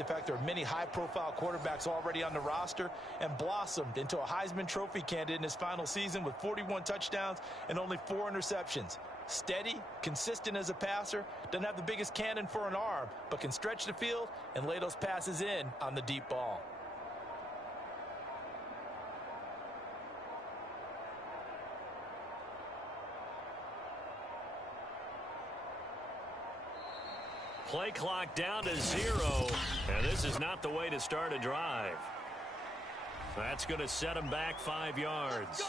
the fact there are many high-profile quarterbacks already on the roster, and blossomed into a Heisman Trophy candidate in his final season with 41 touchdowns and only 4 interceptions. Steady, consistent as a passer, doesn't have the biggest cannon for an arm, but can stretch the field and lay those passes in on the deep ball. Play clock down to 0, and this is not the way to start a drive. That's going to set him back 5 yards.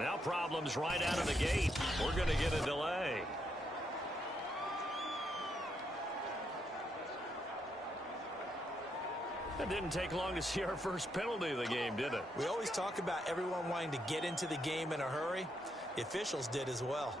Now problems right out of the gate. We're going to get a delay. It didn't take long to see our first penalty of the game, did it? We always talk about everyone wanting to get into the game in a hurry. The officials did as well.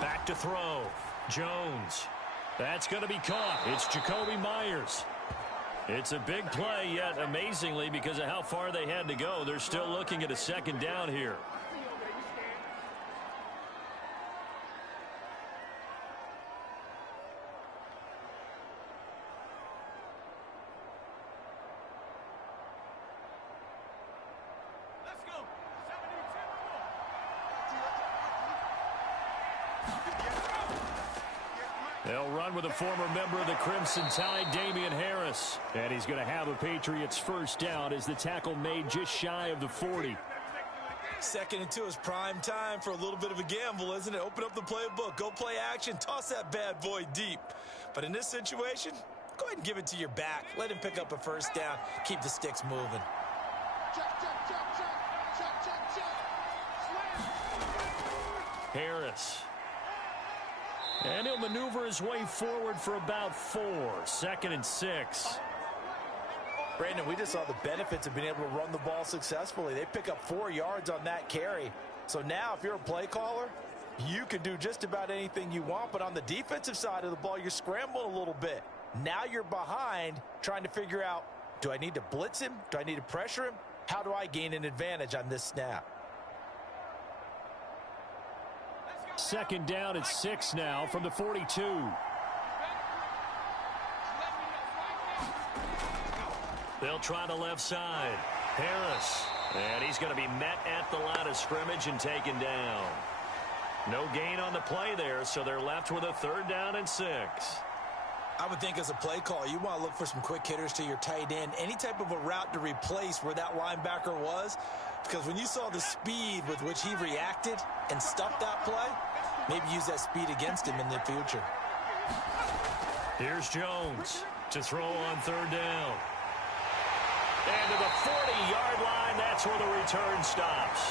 Back to throw. Jones. That's going to be caught. It's Jacoby Myers. It's a big play, yet amazingly, because of how far they had to go, they're still looking at a second down here. They'll run with a former member of the Crimson Tide, Damian Harris. And he's going to have a Patriots first down as the tackle made just shy of the 40. 2nd and 2 is prime time for a little bit of a gamble, isn't it? Open up the playbook, go play action, toss that bad boy deep. But in this situation, go ahead and give it to your back. Let him pick up a first down, keep the sticks moving. Harris. And he'll maneuver his way forward for about 4. 2nd and 6. Brandon, we just saw the benefits of being able to run the ball successfully. They pick up 4 yards on that carry. So now if you're a play caller, you can do just about anything you want. But on the defensive side of the ball, you're scrambling a little bit. Now you're behind trying to figure out, do I need to blitz him? Do I need to pressure him? How do I gain an advantage on this snap? 2nd down at 6 now from the 42. They'll try the left side. Harris. And he's going to be met at the line of scrimmage and taken down. No gain on the play there, so they're left with a 3rd down and 6. I would think as a play caller, you want to look for some quick hitters to your tight end. Any type of a route to replace where that linebacker was. Because when you saw the speed with which he reacted and stuffed that play, maybe use that speed against him in the future. Here's Jones to throw on 3rd down. And to the 40-yard line, that's where the return stops.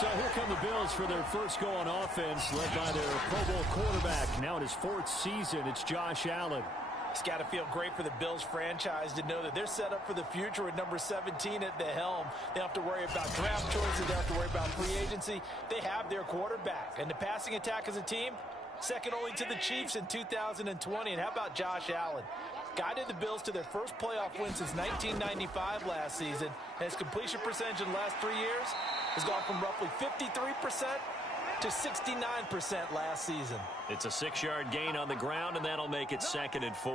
So here come the Bills for their first go on offense, led by their Pro Bowl quarterback. Now in his 4th season, it's Josh Allen. It's got to feel great for the Bills franchise to know that they're set up for the future with number 17 at the helm. They don't have to worry about draft choices. They don't have to worry about free agency. They have their quarterback. And the passing attack as a team, second only to the Chiefs in 2020. And how about Josh Allen? Guided the Bills to their first playoff win since 1995 last season. And his completion percentage in the last 3 years has gone from roughly 53% to 69% last season. It's a 6-yard gain on the ground, and that'll make it 2nd and 4.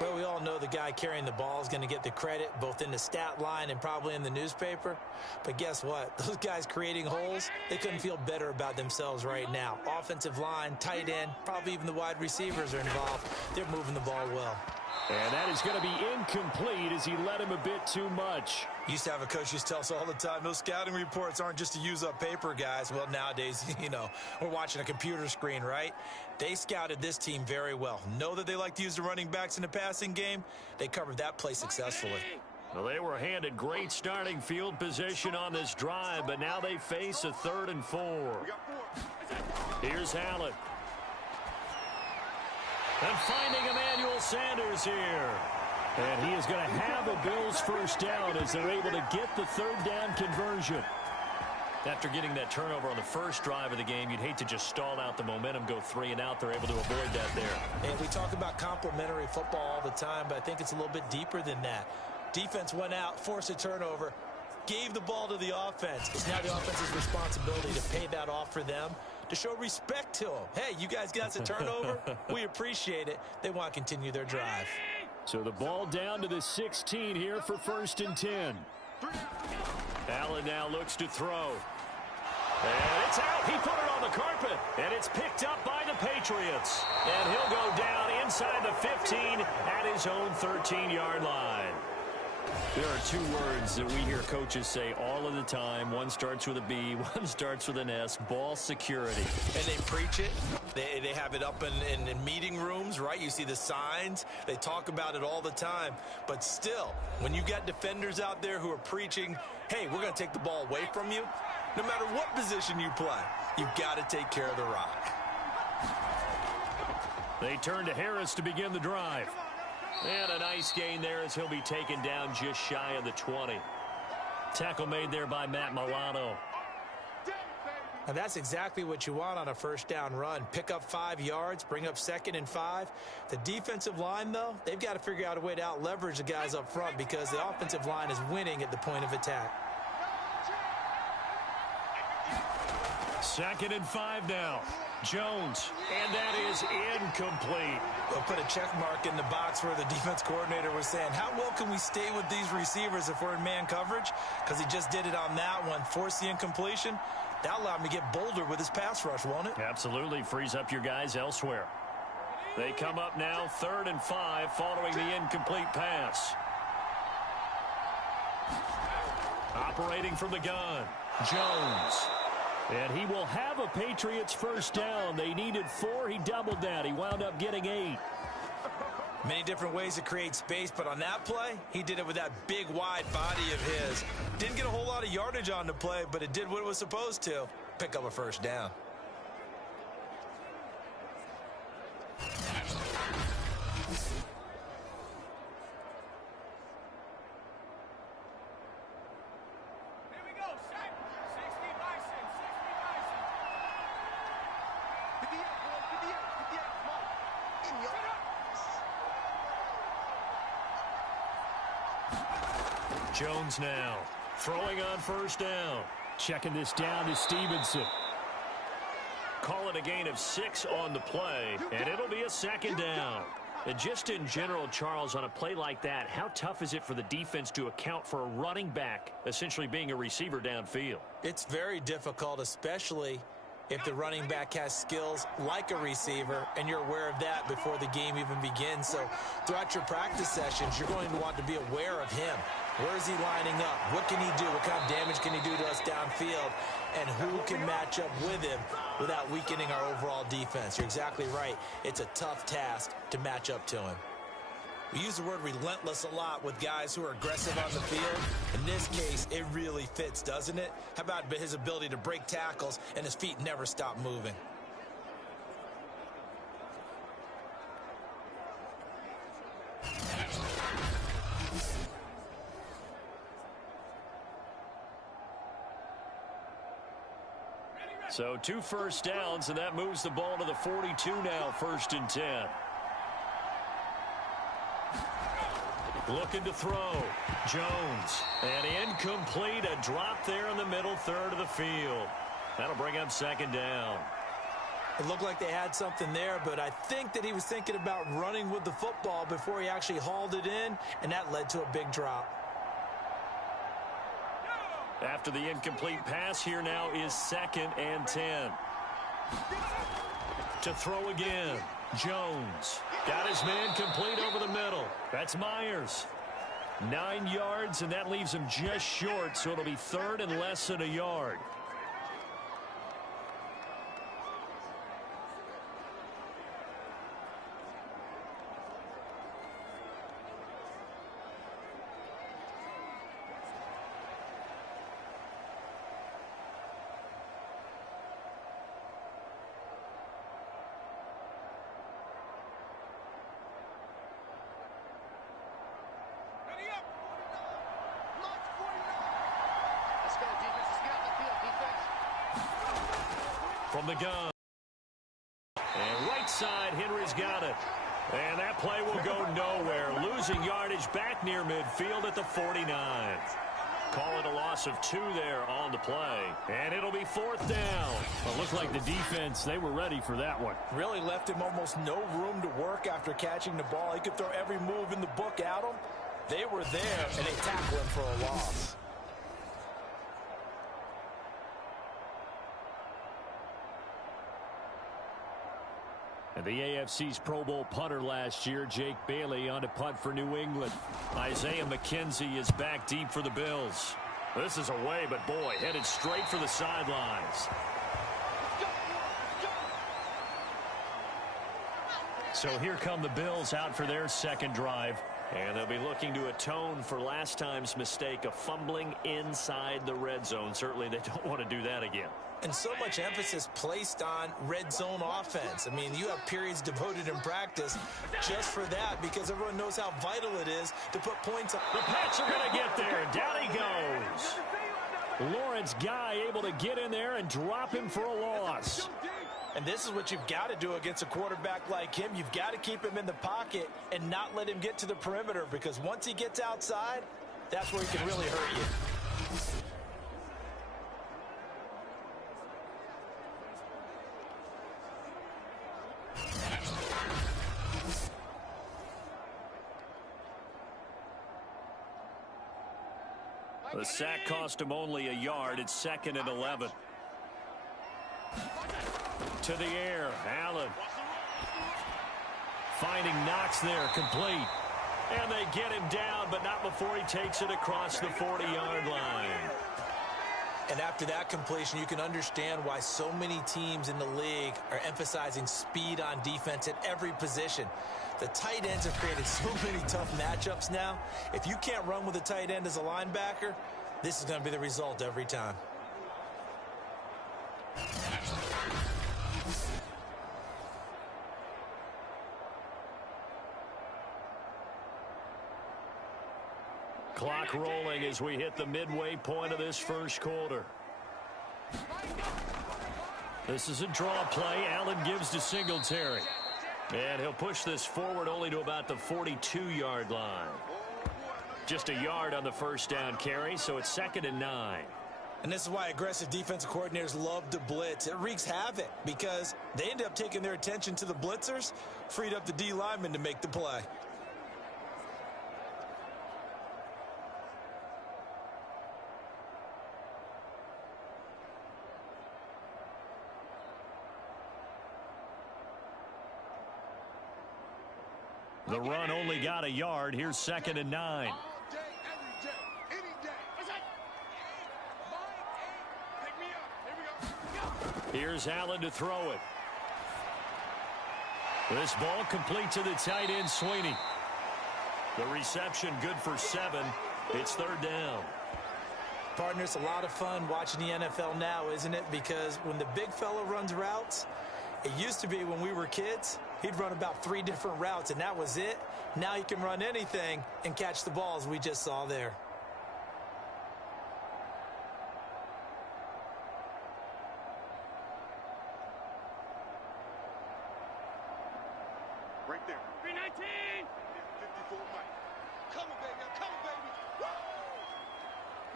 Well, we all know the guy carrying the ball is going to get the credit, both in the stat line and probably in the newspaper. But guess what? Those guys creating holes, they couldn't feel better about themselves right now. Offensive line, tight end, probably even the wide receivers are involved. They're moving the ball well. And that is going to be incomplete as he led him a bit too much. Used to have a coach used to tell us all the time, those scouting reports aren't just to use up paper, guys. Well, nowadays, you know, we're watching a computer screen, right? They scouted this team very well. Know that they like to use the running backs in the passing game. They covered that play successfully. Well, they were handed great starting field position on this drive, but now they face a 3rd and 4. Here's Allen. And finding Emmanuel Sanders here. And he is going to have a Bills first down as they're able to get the 3rd down conversion. After getting that turnover on the first drive of the game, you'd hate to just stall out the momentum, go 3 and out. They're able to avoid that there. And we talk about complementary football all the time, but I think it's a little bit deeper than that. Defense went out, forced a turnover, gave the ball to the offense. It's now the offense's responsibility to pay that off for them, to show respect to them. Hey, you guys got us a turnover? We appreciate it. They want to continue their drive. So the ball down to the 16 here for 1st and 10. Allen now looks to throw. And it's out. He put it on the carpet. And it's picked up by the Patriots. And he'll go down inside the 15 at his own 13-yard line. There are 2 words that we hear coaches say all of the time. One starts with a B, one starts with an S, ball security. And they preach it. They have it up in meeting rooms, right? You see the signs. They talk about it all the time. But still, when you got defenders out there who are preaching, hey, we're going to take the ball away from you, no matter what position you play, you've got to take care of the rock. They turn to Harris to begin the drive. And a nice gain there as he'll be taken down just shy of the 20. Tackle made there by Matt Milano. And that's exactly what you want on a first down run. Pick up 5 yards, bring up 2nd and 5. The defensive line, though, they've got to figure out a way to out-leverage the guys up front because the offensive line is winning at the point of attack. 2nd and 5 now. Jones, and that is incomplete. We'll put a check mark in the box where the defense coordinator was saying, how well can we stay with these receivers if we're in man coverage? Because he just did it on that one, forced the incompletion. That allowed him to get bolder with his pass rush, won't it? Absolutely, frees up your guys elsewhere. They come up now 3rd and 5 following the incomplete pass. Operating from the gun, Jones. And he will have a Patriots first down. They needed 4. He doubled that. He wound up getting 8. Many different ways to create space, but on that play, he did it with that big, wide body of his. Didn't get a whole lot of yardage on the play, but it did what it was supposed to. Pick up a first down. Jones now throwing on first down. Checking this down to Stevenson. Call it a gain of 6 on the play, and it'll be a 2nd down. And just in general, Charles, on a play like that, how tough is it for the defense to account for a running back essentially being a receiver downfield? It's very difficult, especially if the running back has skills like a receiver, and you're aware of that before the game even begins. So throughout your practice sessions, you're going to want to be aware of him. Where is he lining up? What can he do? What kind of damage can he do to us downfield? And who can match up with him without weakening our overall defense? You're exactly right. It's a tough task to match up to him. We use the word relentless a lot with guys who are aggressive on the field. In this case, it really fits, doesn't it? How about his ability to break tackles and his feet never stop moving? So 2 first downs, and that moves the ball to the 42 now, 1st and 10. Looking to throw. Jones. And incomplete. A drop there in the middle third of the field. That'll bring up second down. It looked like they had something there, but I think that he was thinking about running with the football before he actually hauled it in, and that led to a big drop. After the incomplete pass, here now is 2nd and 10. To throw again, Jones. Got his man complete over the middle. That's Myers. 9 yards, and that leaves him just short, so it'll be 3rd and less than a yard. From the gun. And right side, Henry's got it. And that play will go nowhere. Losing yardage back near midfield at the 49. Call it a loss of 2 there on the play. And it'll be 4th down. Well, it looked like the defense, they were ready for that one. Really left him almost no room to work after catching the ball. He could throw every move in the book at him. They were there, and they tackled him for a loss. And the AFC's Pro Bowl punter last year, Jake Bailey, on to punt for New England. Isaiah McKenzie is back deep for the Bills. This is away, but boy, headed straight for the sidelines. So here come the Bills out for their 2nd drive. And they'll be looking to atone for last time's mistake of fumbling inside the red zone. Certainly they don't want to do that again. And so much emphasis placed on red zone offense. I mean, you have periods devoted in practice just for that because everyone knows how vital it is to put points on. The Pats are going to get there. Down he goes. Lawrence Guy able to get in there and drop him for a loss. And this is what you've got to do against a quarterback like him. You've got to keep him in the pocket and not let him get to the perimeter because once he gets outside, that's where he can really hurt you. The sack cost him only a yard. It's 2nd and 11. To the air, Allen. Finding Knox there, complete. And they get him down, but not before he takes it across the 40-yard line. And after that completion, you can understand why so many teams in the league are emphasizing speed on defense at every position. The tight ends have created so many tough matchups now. If you can't run with a tight end as a linebacker, this is going to be the result every time. Clock rolling as we hit the midway point of this 1st quarter. This is a draw play. Allen gives to Singletary. And he'll push this forward only to about the 42-yard line. Just a yard on the 1st down carry, so it's 2nd and 9. And this is why aggressive defensive coordinators love to blitz. It wreaks havoc because they end up taking their attention to the blitzers, freed up the D lineman to make the play. The run only got a yard. Here's 2nd and 9. Here's Allen to throw it. This ball complete to the tight end, Sweeney. The reception good for 7. It's 3rd down. Partner, it's a lot of fun watching the NFL now, isn't it? Because when the big fella runs routes, it used to be when we were kids, he'd run about 3 different routes, and that was it. Now he can run anything and catch the balls we just saw there. Right there. 319. 54 Mike. Come on, baby. Come on, baby. Woo!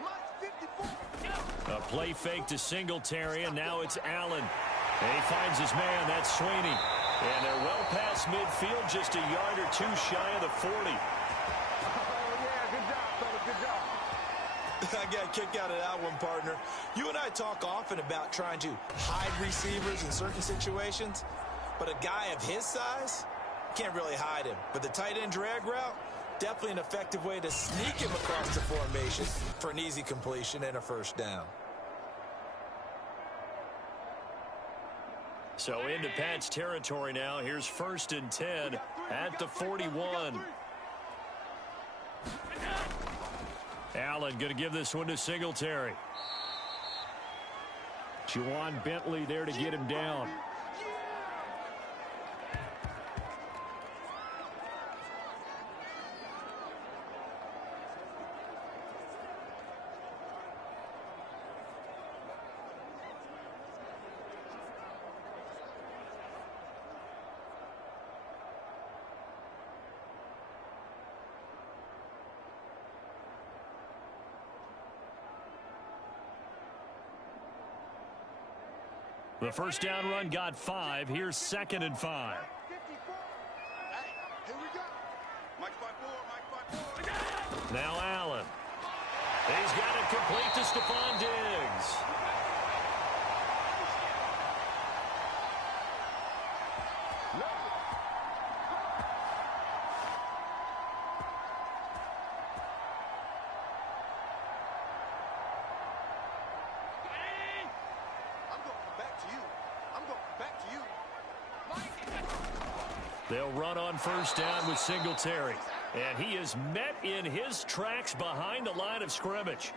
A play fake to Singletary, and now it's Allen. And he finds his man. That's Sweeney. And they're well past midfield, just a yard or two shy of the 40. Oh, yeah, good job, fellas, good job. I got a kick out of that one, partner. You and I talk often about trying to hide receivers in certain situations, but a guy of his size can't really hide him. But the tight end drag route, definitely an effective way to sneak him across the formation for an easy completion and a first down. So into Pat's territory now. Here's 1st and 10 at the 41. Allen going to give this one to Singletary. Juwan Bentley there to get him down. The first down run got 5. Here's 2nd and 5. Here we go. Mike 5-4, Mike 5-4. Now Allen. He's got it complete to Stephon Diggs. They'll run on first down with Singletary. And he is met in his tracks behind the line of scrimmage.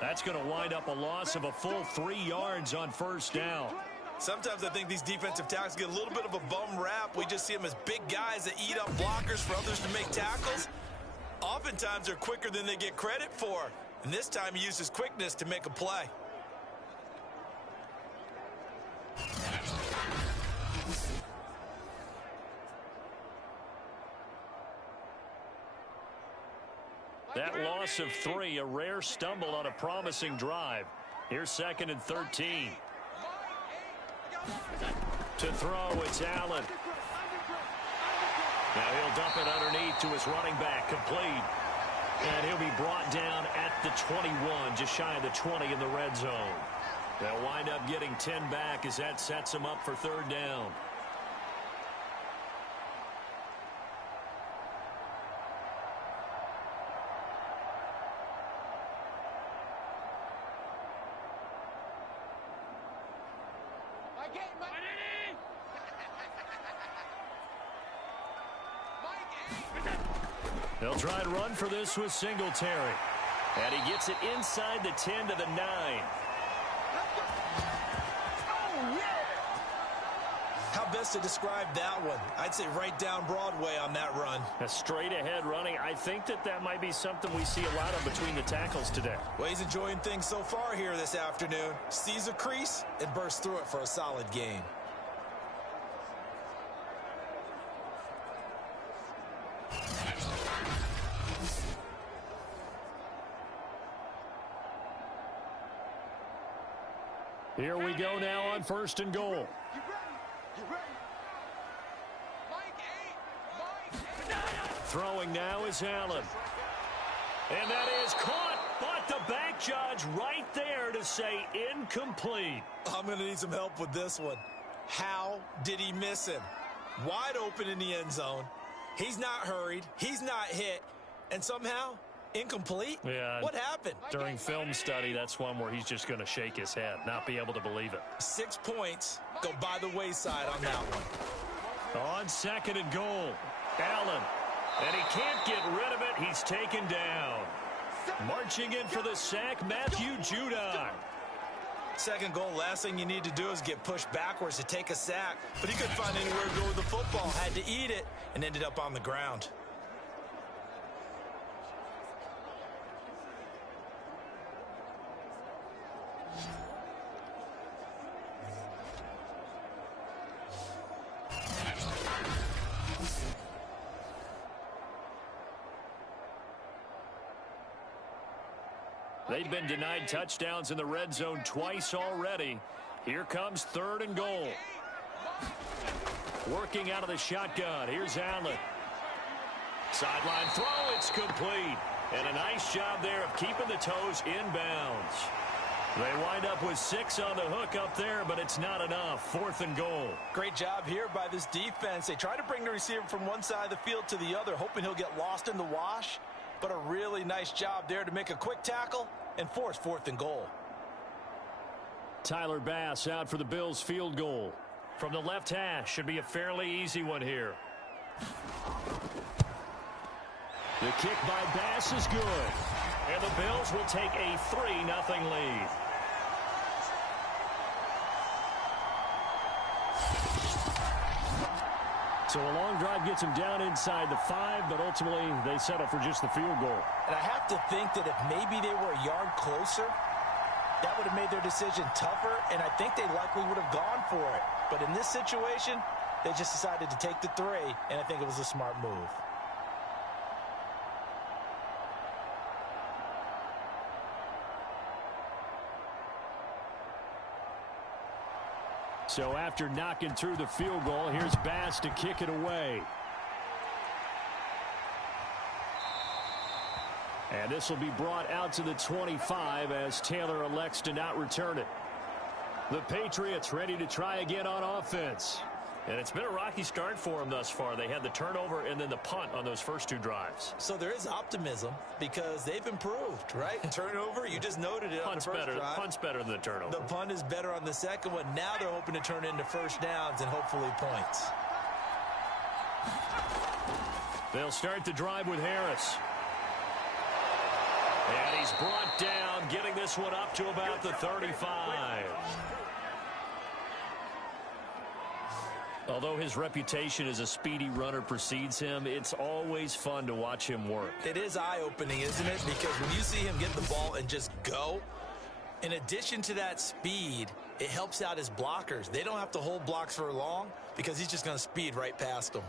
That's going to wind up a loss of a full 3 yards on first down. Sometimes I think these defensive tackles get a little bit of a bum rap. We just see them as big guys that eat up blockers for others to make tackles. Oftentimes they're quicker than they get credit for. And this time he uses quickness to make a play. That loss of 3, a rare stumble on a promising drive. Here's 2nd and 13. To throw, it's Allen. Now he'll dump it underneath to his running back, complete. And he'll be brought down at the 21, just shy of the 20 in the red zone. They'll wind up getting 10 back as that sets them up for 3rd down. They'll try and run for this with Singletary. And he gets it inside the 10 to the 9. How best to describe that one? I'd say right down Broadway on that run. A straight ahead running. I think that might be something we see a lot of between the tackles today. Well, he's enjoying things so far here this afternoon. Sees a crease and bursts through it for a solid gain. Here we go now on 1st and goal. Throwing now is Allen. And that is caught, but the back judge right there to say incomplete. I'm going to need some help with this one. How did he miss him? Wide open in the end zone. He's not hurried. He's not hit. And somehow, incomplete? Yeah. What happened? During film study, that's one where he's just going to shake his head, not be able to believe it. 6 points go by the wayside on that one. On 2nd and goal, Allen. And he can't get rid of it. He's taken down. Marching in for the sack, Matthew Judon. 2nd goal, last thing you need to do is get pushed backwards to take a sack. But he couldn't find anywhere to go with the football, had to eat it, and ended up on the ground. They've been denied touchdowns in the red zone twice already. Here comes 3rd and goal. Working out of the shotgun. Here's Allen. Sideline throw. It's complete. And a nice job there of keeping the toes inbounds. They wind up with 6 on the hook up there, but it's not enough. 4th and goal. Great job here by this defense. They try to bring the receiver from one side of the field to the other, hoping he'll get lost in the wash. But a really nice job there to make a quick tackle and force 4th and goal. Tyler Bass out for the Bills' field goal. From the left hash, should be a fairly easy one here. The kick by Bass is good. And the Bills will take a 3-0 lead. So a long drive gets them down inside the 5, but ultimately they settle for just the field goal. And I have to think that if maybe they were a yard closer, that would have made their decision tougher, and I think they likely would have gone for it. But in this situation, they just decided to take the 3, and I think it was a smart move. So after knocking through the field goal, here's Bass to kick it away. And this will be brought out to the 25 as Taylor elects to not return it. The Patriots ready to try again on offense. And it's been a rocky start for them thus far. They had the turnover and then the punt on those first 2 drives. So there is optimism because they've improved, right? Turnover, you just noted it on the first drive. Punt's better than the turnover. The punt is better on the second one. Now they're hoping to turn it into first downs and hopefully points. They'll start the drive with Harris. And he's brought down, getting this one up to about the 35. Although his reputation as a speedy runner precedes him, it's always fun to watch him work. It is eye-opening, isn't it? Because when you see him get the ball and just go, in addition to that speed, it helps out his blockers. They don't have to hold blocks for long because he's just going to speed right past them.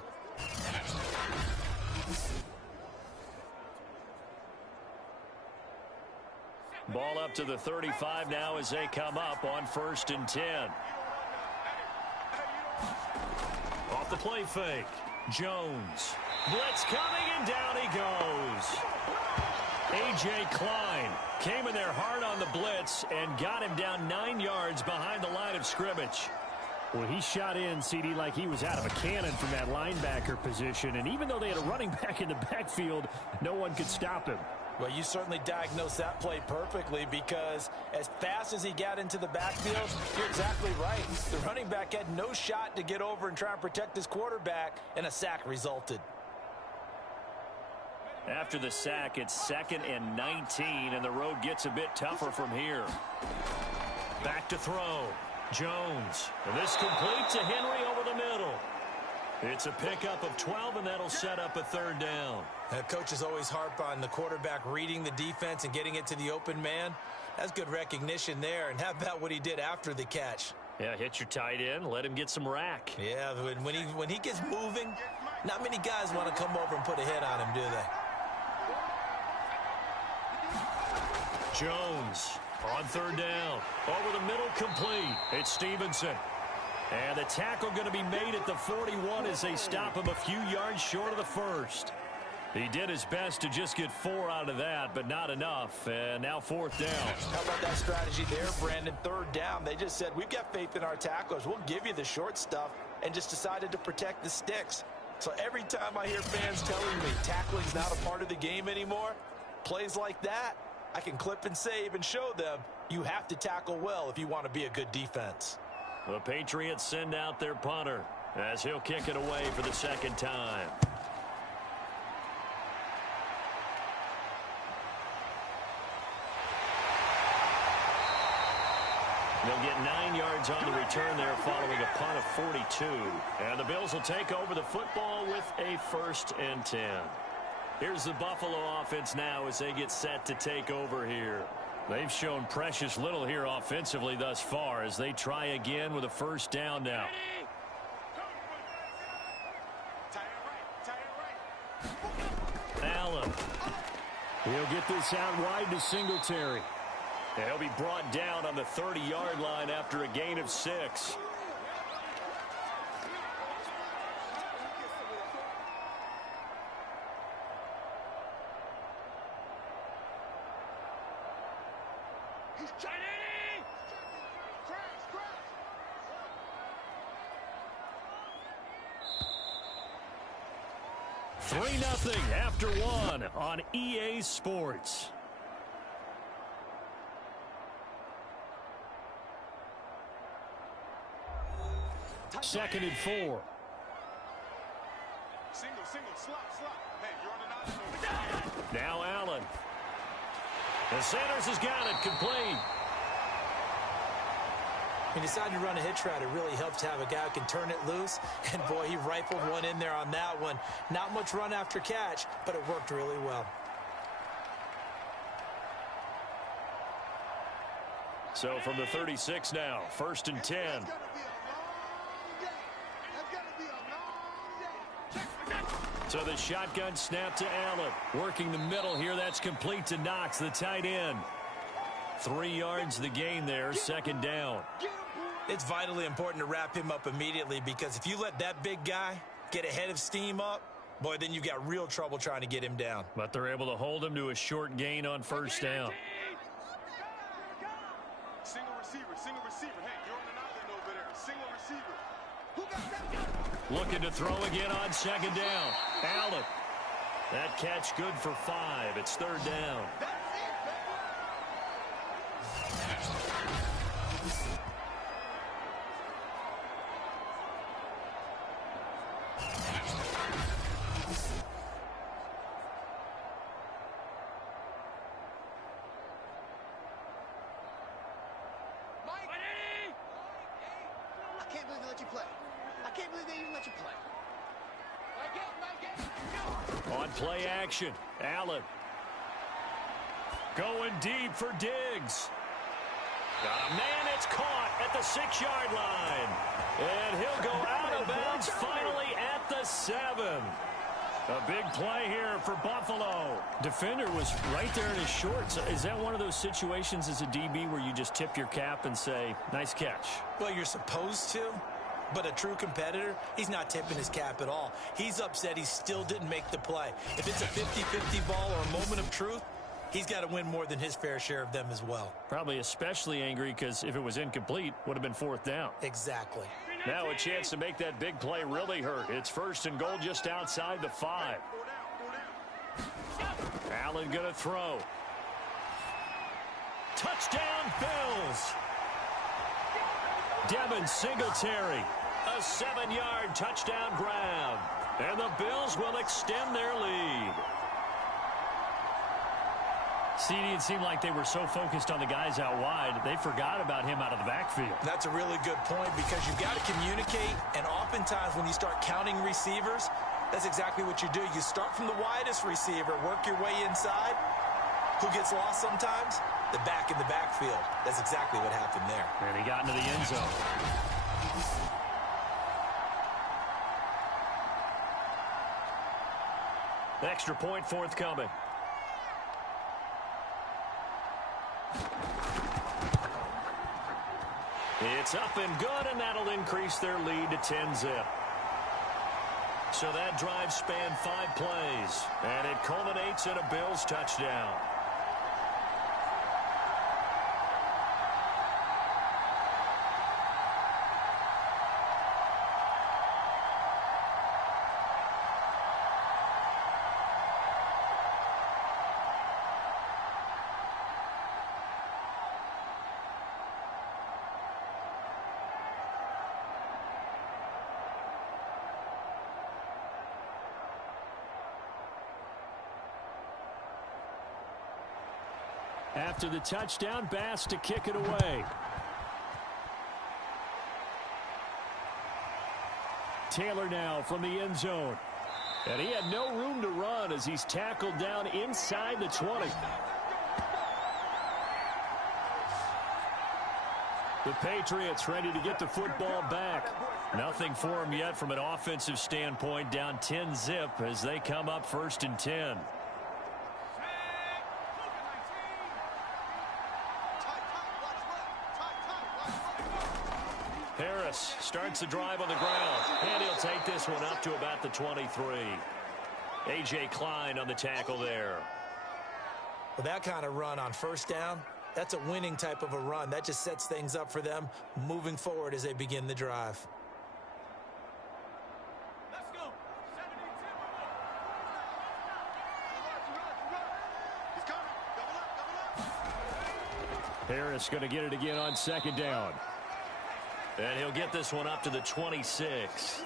Ball up to the 35 now as they come up on 1st and 10. Off the play fake. Jones. Blitz coming, and down he goes. A.J. Klein came in there hard on the blitz and got him down 9 yards behind the line of scrimmage. Well, he shot in, CD, like he was out of a cannon from that linebacker position. And even though they had a running back in the backfield, no one could stop him. Well, you certainly diagnosed that play perfectly because as fast as he got into the backfield, you're exactly right. The running back had no shot to get over and try and protect his quarterback, and a sack resulted. After the sack, it's 2nd and 19, and the road gets a bit tougher from here. Back to throw. Jones. And this complete to Henry over the middle. It's a pickup of 12, and that'll set up a 3rd down. Coaches always harp on the quarterback reading the defense and getting it to the open man. That's good recognition there. And how about what he did after the catch? Yeah, hit your tight end, let him get some rack. Yeah, when he gets moving, not many guys want to come over and put a hit on him, do they? Jones on 3rd down. Over the middle, complete. It's Stevenson. And the tackle going to be made at the 41 as they stop him a few yards short of the 1st. He did his best to just get 4 out of that, but not enough. And now 4th down. How about that strategy there, Brandon? 3rd down. They just said, we've got faith in our tacklers. We'll give you the short stuff, and just decided to protect the sticks. So every time I hear fans telling me tackling's not a part of the game anymore, plays like that, I can clip and save and show them you have to tackle well if you want to be a good defense. The Patriots send out their punter as he'll kick it away for the 2nd time. They'll get 9 yards on the return there following a punt of 42. And the Bills will take over the football with a 1st and 10. Here's the Buffalo offense now as they get set to take over here. They've shown precious little here offensively thus far as they try again with a 1st down now. Allen. He'll get this out wide to Singletary. And he'll be brought down on the 30-yard line after a gain of 6. He's trying. 3-0 after 1 on EA Sports. Second and 4. Single, slot. Hey, you're on the Now Allen. The Sanders has got it, complete. When you decide to run a hitch route, it really helps to have a guy who can turn it loose. And, boy, he rifled one in there on that one. Not much run after catch, but it worked really well. So from the 36 now, 1st and 10. So the shotgun snap to Allen. Working the middle here, that's complete to Knox, the tight end. 3 yards the gain there, 2nd down. It's vitally important to wrap him up immediately, because if you let that big guy get ahead of steam up, boy, then you've got real trouble trying to get him down. But they're able to hold him to a short gain on 1st down. Single receiver. Hey, you're on an island over there. Single receiver. Who got that? Looking to throw again on 2nd down. Allen. That catch good for 5. It's 3rd down. On play action, Allen. Going deep for Diggs. Got a man, it's caught at the 6-yard line. And he'll go out of bounds finally at the 7. A big play here for Buffalo. Defender was right there in his shorts. Is that one of those situations as a DB where you just tip your cap and say, nice catch? Well, you're supposed to. But a true competitor, he's not tipping his cap at all. He's upset he still didn't make the play. If it's a 50-50 ball or a moment of truth, he's got to win more than his fair share of them as well. Probably especially angry because if it was incomplete, would have been 4th down. Exactly. Now a chance to make that big play really hurt. It's 1st and goal just outside the 5. Allen going to throw. Touchdown, Bills. Devin Singletary, a 7-yard touchdown grab. And the Bills will extend their lead. CD, it seemed like they were so focused on the guys out wide, they forgot about him out of the backfield. That's a really good point, because you've got to communicate, and oftentimes when you start counting receivers, that's exactly what you do. You start from the widest receiver, work your way inside. Who gets lost sometimes? The back in the backfield. That's exactly what happened there. And he got into the end zone. Extra point forthcoming. It's up and good, and that'll increase their lead to 10-zip. So that drive spanned 5 plays, and it culminates in a Bills touchdown. After the touchdown, Bass to kick it away. Taylor now from the end zone. And he had no room to run as he's tackled down inside the 20. The Patriots ready to get the football back. Nothing for them yet from an offensive standpoint, down 10-zip as they come up 1st and 10. starts the drive on the ground. And he'll take this one up to about the 23. A.J. Klein on the tackle there. Well, that kind of run on first down, that's a winning type of a run. That just sets things up for them moving forward as they begin the drive. Let's go. 72. He's coming. Double up. Harris going to get it again on second down. And he'll get this one up to the 26.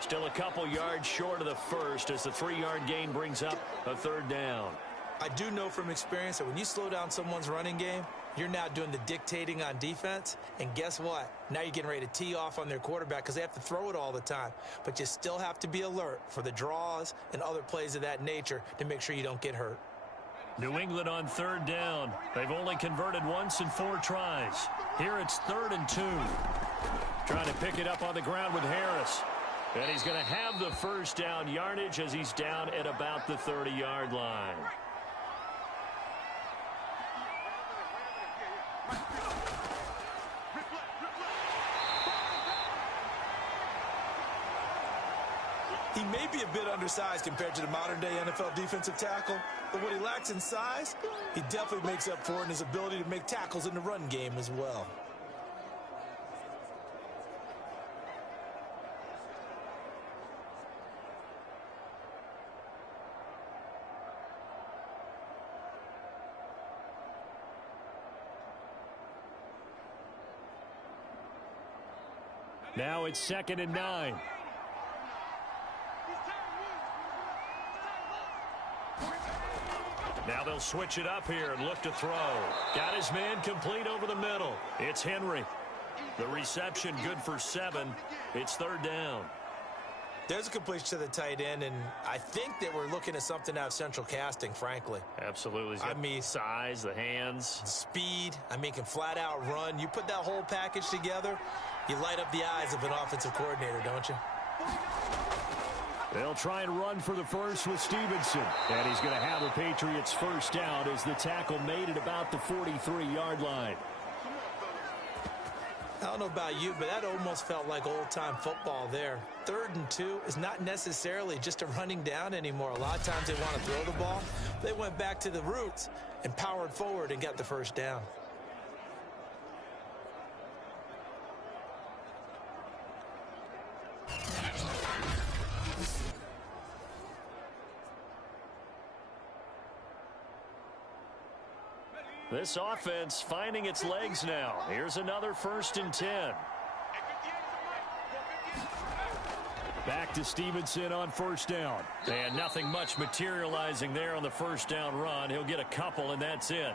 Still a couple yards short of the first as the 3-yard gain brings up a third down. I do know from experience that when you slow down someone's running game, you're now doing the dictating on defense. And guess what? Now you're getting ready to tee off on their quarterback because they have to throw it all the time. But you still have to be alert for the draws and other plays of that nature to make sure you don't get hurt. New England on third down. They've only converted once in 4 tries. Here it's 3rd and 2. Trying to pick it up on the ground with Harris. And he's going to have the first down yardage as he's down at about the 30-yard line. He may be a bit undersized compared to the modern-day NFL defensive tackle, but what he lacks in size, he definitely makes up for in his ability to make tackles in the run game as well. Now it's 2nd and 9. Now they'll switch it up here and look to throw. Got his man complete over the middle. It's Henry. The reception good for 7. It's 3rd down. There's a completion to the tight end, and I think that we're looking at something out of central casting, frankly. Absolutely. He's got size, the hands. Speed. I mean, can flat out run. You put that whole package together, you light up the eyes of an offensive coordinator, don't you? They'll try and run for the first with Stevenson. And he's going to have the Patriots first down as the tackle made at about the 43-yard line. I don't know about you, but that almost felt like old-time football there. 3rd and 2 is not necessarily just a running down anymore. A lot of times they want to throw the ball. They went back to the roots and powered forward and got the first down. This offense finding its legs now. Here's another 1st and 10. Back to Stevenson on first down. And nothing much materializing there on the first down run. He'll get a couple, and that's it.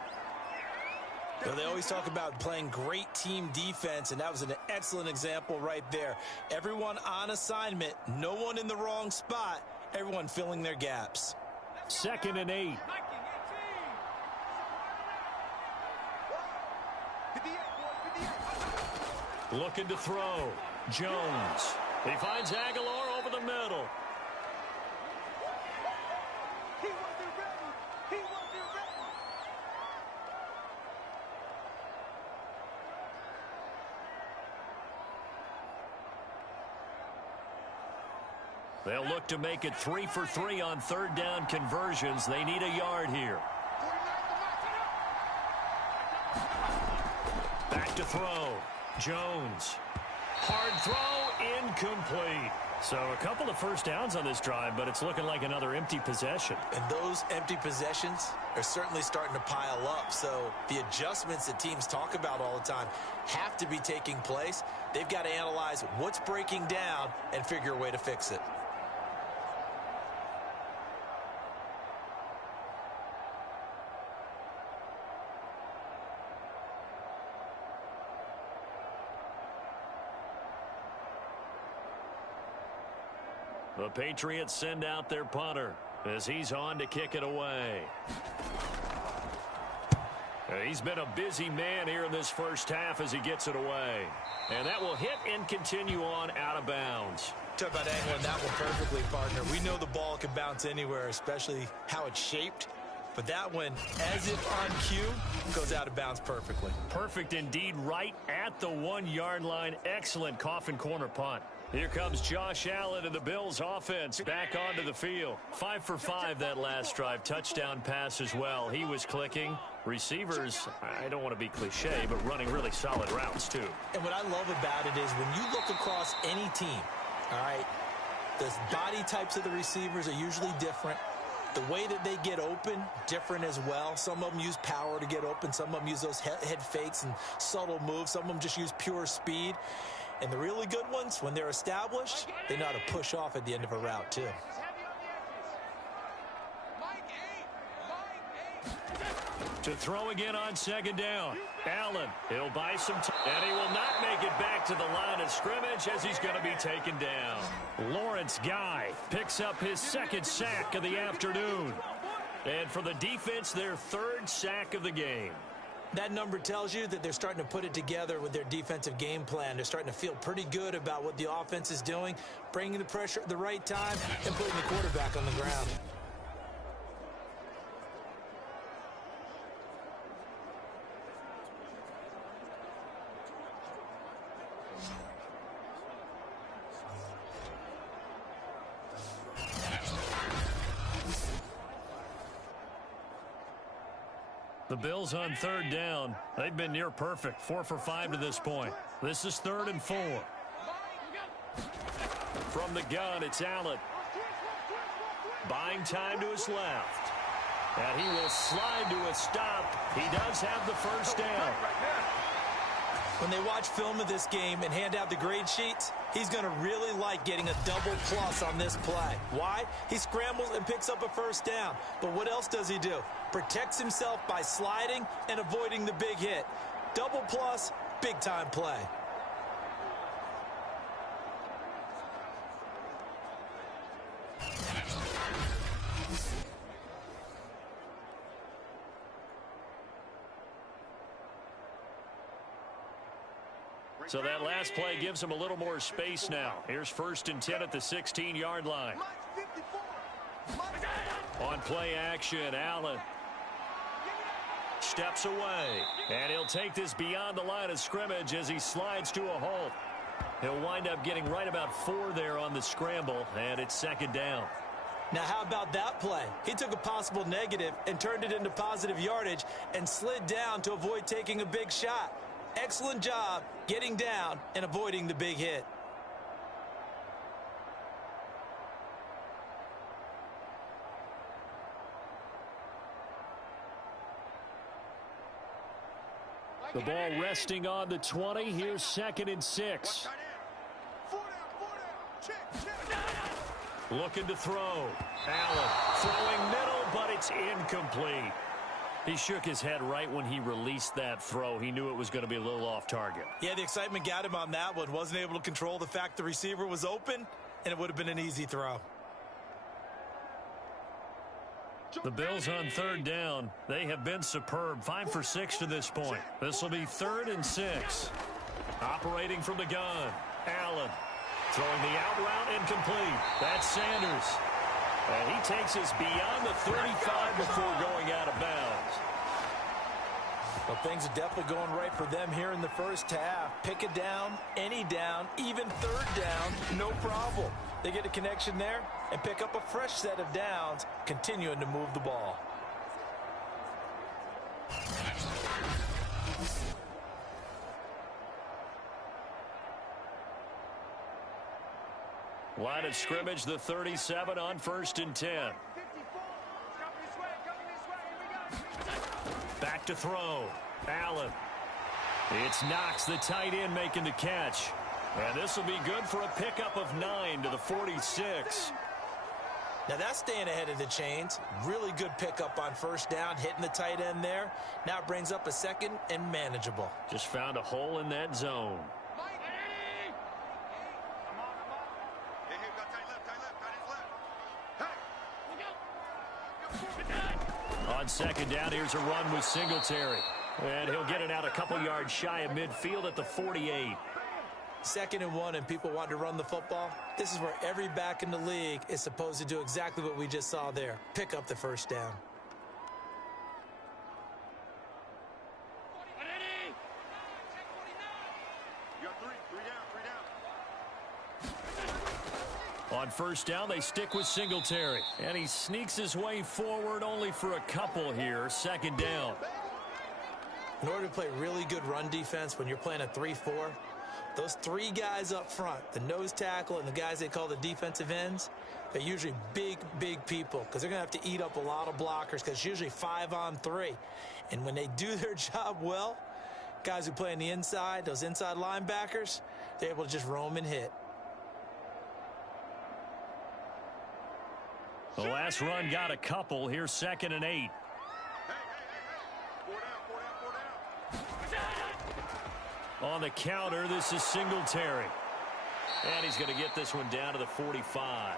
Well, they always talk about playing great team defense, and that was an excellent example right there. Everyone on assignment, no one in the wrong spot, everyone filling their gaps. 2nd and 8. Looking to throw. Jones. He finds Aguilar over the middle. They'll look to make it 3 for 3 on 3rd down conversions. They need a yard here. Back to throw. Jones. Hard throw, incomplete. So a couple of first downs on this drive, but it's looking like another empty possession. And those empty possessions are certainly starting to pile up. So the adjustments that teams talk about all the time have to be taking place. They've got to analyze what's breaking down and figure a way to fix it. The Patriots send out their punter as he's on to kick it away. He's been a busy man here in this first half as he gets it away. And that will hit and continue on out of bounds. Talk about angling that one perfectly, partner. We know the ball can bounce anywhere, especially how it's shaped. But that one, as if on cue, goes out of bounds perfectly. Perfect indeed, right at the 1-yard line. Excellent coffin corner punt. Here comes Josh Allen and the Bills offense back onto the field. 5 for 5 that last drive. Touchdown pass as well. He was clicking. Receivers, I don't want to be cliche, but running really solid routes too. And what I love about it is when you look across any team, all right, the body types of the receivers are usually different. The way that they get open, different as well. Some of them use power to get open. Some of them use those head fakes and subtle moves. Some of them just use pure speed. And the really good ones, when they're established, they know how to push off at the end of a route, too. To throw again on second down. Allen, he'll buy some time. And he will not make it back to the line of scrimmage as he's going to be taken down. Lawrence Guy picks up his second sack of the afternoon. And for the defense, their third sack of the game. That number tells you that they're starting to put it together with their defensive game plan. They're starting to feel pretty good about what the offense is doing, bringing the pressure at the right time, and putting the quarterback on the ground. The Bills on third down. They've been near perfect. 4 for 5 to this point. This is 3rd and 4. From the gun, it's Allen. Buying time to his left. And he will slide to a stop. He does have the first down. When they watch film of this game and hand out the grade sheets, he's going to really like getting a double plus on this play. Why? He scrambles and picks up a first down. But what else does he do? Protects himself by sliding and avoiding the big hit. Double plus, big time play. So that last play gives him a little more space now. Here's 1st and 10 at the 16-yard line. On play action, Allen steps away. And he'll take this beyond the line of scrimmage as he slides to a halt. He'll wind up getting right about 4 there on the scramble, and it's 2nd down. Now, how about that play? He took a possible negative and turned it into positive yardage and slid down to avoid taking a big shot. Excellent job getting down and avoiding the big hit. The ball resting on the 20. Here's 2nd and 6. Looking to throw. Allen throwing middle, but it's incomplete. He shook his head right when he released that throw. He knew it was going to be a little off target. Yeah, the excitement got him on that one. Wasn't able to control the fact the receiver was open, and it would have been an easy throw. The Bills on 3rd down. They have been superb. 5 for 6 to this point. This will be 3rd and 6. Operating from the gun. Allen throwing the out route incomplete. That's Sanders. And he takes us beyond the 35 before going out of bounds. Well, things are definitely going right for them here in the first half. Pick it down, any down, even 3rd down, no problem. They get a connection there and pick up a fresh set of downs, continuing to move the ball. Line of scrimmage, the 37 on 1st and 10. Back to throw. Allen. It's Knox, the tight end, making the catch. And this will be good for a pickup of 9 to the 46. Now that's staying ahead of the chains. Really good pickup on 1st down, hitting the tight end there. Now it brings up a 2nd and manageable. Just found a hole in that zone. On 2nd down, here's a run with Singletary. And he'll get it out a couple yards shy of midfield at the 48. 2nd and 1, and people want to run the football. This is where every back in the league is supposed to do exactly what we just saw there. Pick up the 1st down. first down. They stick with Singletary. And he sneaks his way forward only for a couple here. Second down. In order to play really good run defense when you're playing a 3-4, those three guys up front, the nose tackle and the guys they call the defensive ends, they're usually big, big people because they're going to have to eat up a lot of blockers because it's usually 5-on-3. And when they do their job well, guys who play on the inside, those inside linebackers, they're able to just roam and hit. The last run got a couple. Here's 2nd and 8. On the counter, this is Singletary. And he's going to get this one down to the 45.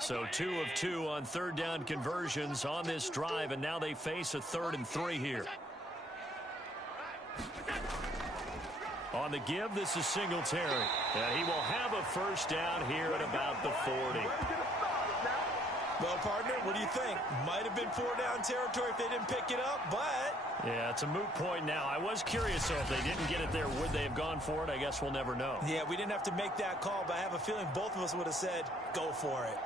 So 2 of 2 on third down conversions on this drive, and now they face a 3rd and 3 here. On the give, this is Singletary. And he will have a first down here at about the 40. Well, partner, what do you think? Might have been 4-down territory if they didn't pick it up, but... Yeah, it's a moot point now. I was curious, though, if they didn't get it there, would they have gone for it? I guess we'll never know. Yeah, we didn't have to make that call, but I have a feeling both of us would have said, go for it.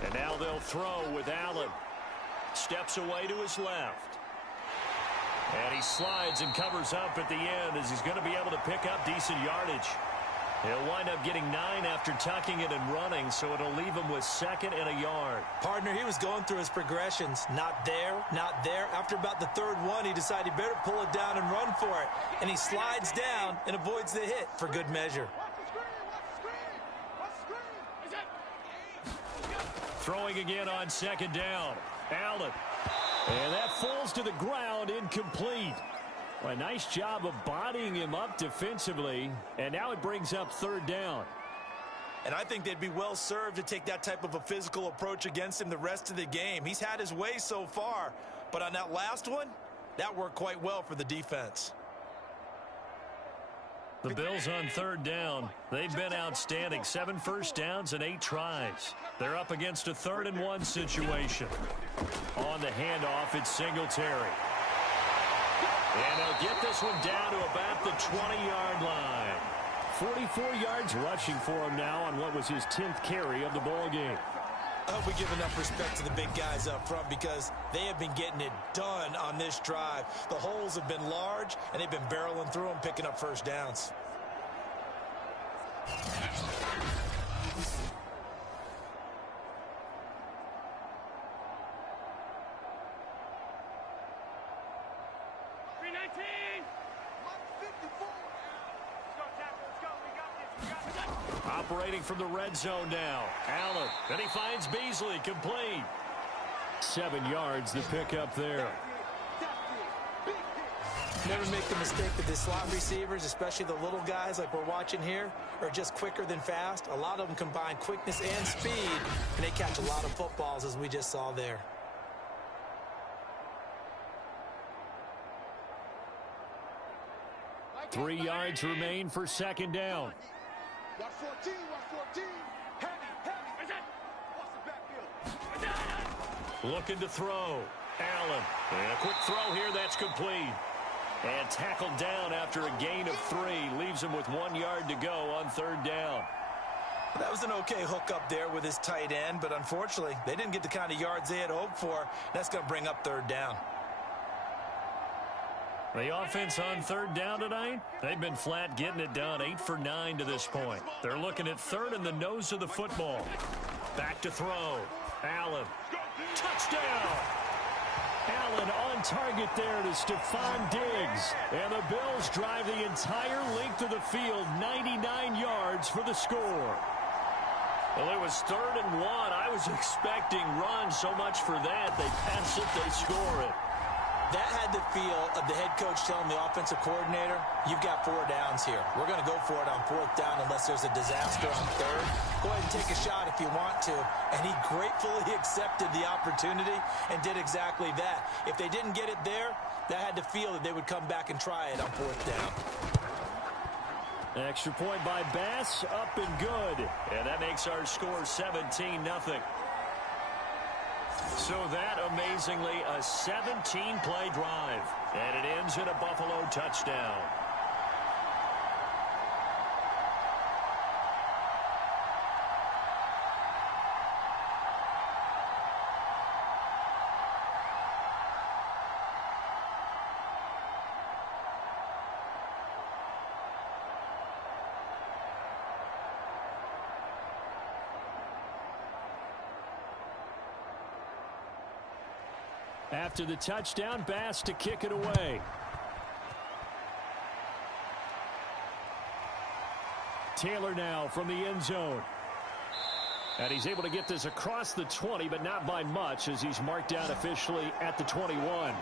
And now they'll throw with Allen. Steps away to his left. And he slides and covers up at the end as he's going to be able to pick up decent yardage. He'll wind up getting 9 after tucking it and running, so it'll leave him with 2nd and a yard. Partner, he was going through his progressions. Not there, not there. After about the 3rd one, he decided he better pull it down and run for it. And he slides down and avoids the hit for good measure. Throwing again on 2nd down. Allen. And that falls to the ground, incomplete. Well, a nice job of bodying him up defensively. And now it brings up 3rd down. And I think they'd be well served to take that type of a physical approach against him the rest of the game. He's had his way so far. But on that last one, that worked quite well for the defense. The Bills on 3rd down. They've been outstanding. 7 first downs and 8 tries. They're up against a 3rd and 1 situation. On the handoff, it's Singletary. And they'll get this one down to about the 20-yard line. 44 yards rushing for him now on what was his 10th carry of the ball game. I hope we give enough respect to the big guys up front because they have been getting it done on this drive. The holes have been large, and they've been barreling through them, picking up first downs. Operating from the red zone now. Allen. And he finds Beasley, complete. 7 yards to pick up there. Never make the mistake that the slot receivers, especially the little guys like we're watching here, are just quicker than fast. A lot of them combine quickness and speed, and they catch a lot of footballs, as we just saw there. Three yards remain for 2nd down. Watch 14, watch 14. Heavy, heavy. Watch the backfield. Looking to throw. Allen. And a quick throw here. That's complete. And tackled down after a gain of 3. Leaves him with 1 yard to go on 3rd down. That was an okay hookup there with his tight end, but unfortunately, they didn't get the kind of yards they had hoped for. That's going to bring up 3rd down. The offense on 3rd down tonight, they've been flat getting it done. 8 for 9 to this point. They're looking at 3rd in the nose of the football. Back to throw. Allen. Touchdown! Allen on target there to Stephon Diggs. And the Bills drive the entire length of the field, 99 yards for the score. Well, it was 3rd and 1. I was expecting runs, so much for that. They pass it, they score it. That had the feel of the head coach telling the offensive coordinator, you've got 4 downs here. We're going to go for it on 4th down unless there's a disaster on 3rd. Go ahead and take a shot if you want to. And he gratefully accepted the opportunity and did exactly that. If they didn't get it there, that had the feel that they would come back and try it on 4th down. Extra point by Bass, up and good. And that makes our score 17-0. So that, amazingly, a 17-play drive. And it ends in a Buffalo touchdown. After the touchdown, Bass to kick it away. Taylor now from the end zone. And he's able to get this across the 20, but not by much, as he's marked down officially at the 21.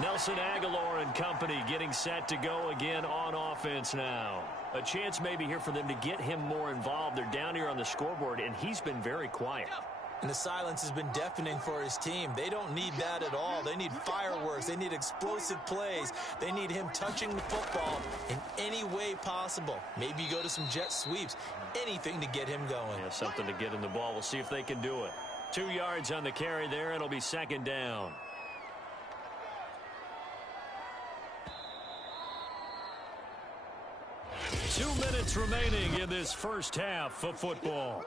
Nelson Aguilar and company getting set to go again on offense now. A chance maybe here for them to get him more involved. They're down here on the scoreboard, and he's been very quiet. And the silence has been deafening for his team. They don't need that at all. They need fireworks. They need explosive plays. They need him touching the football in any way possible. Maybe you go to some jet sweeps. Anything to get him going. Yeah, something to get in the ball. We'll see if they can do it. 2 yards on the carry there. It'll be 2nd down. Two minutes remaining in this first half of football.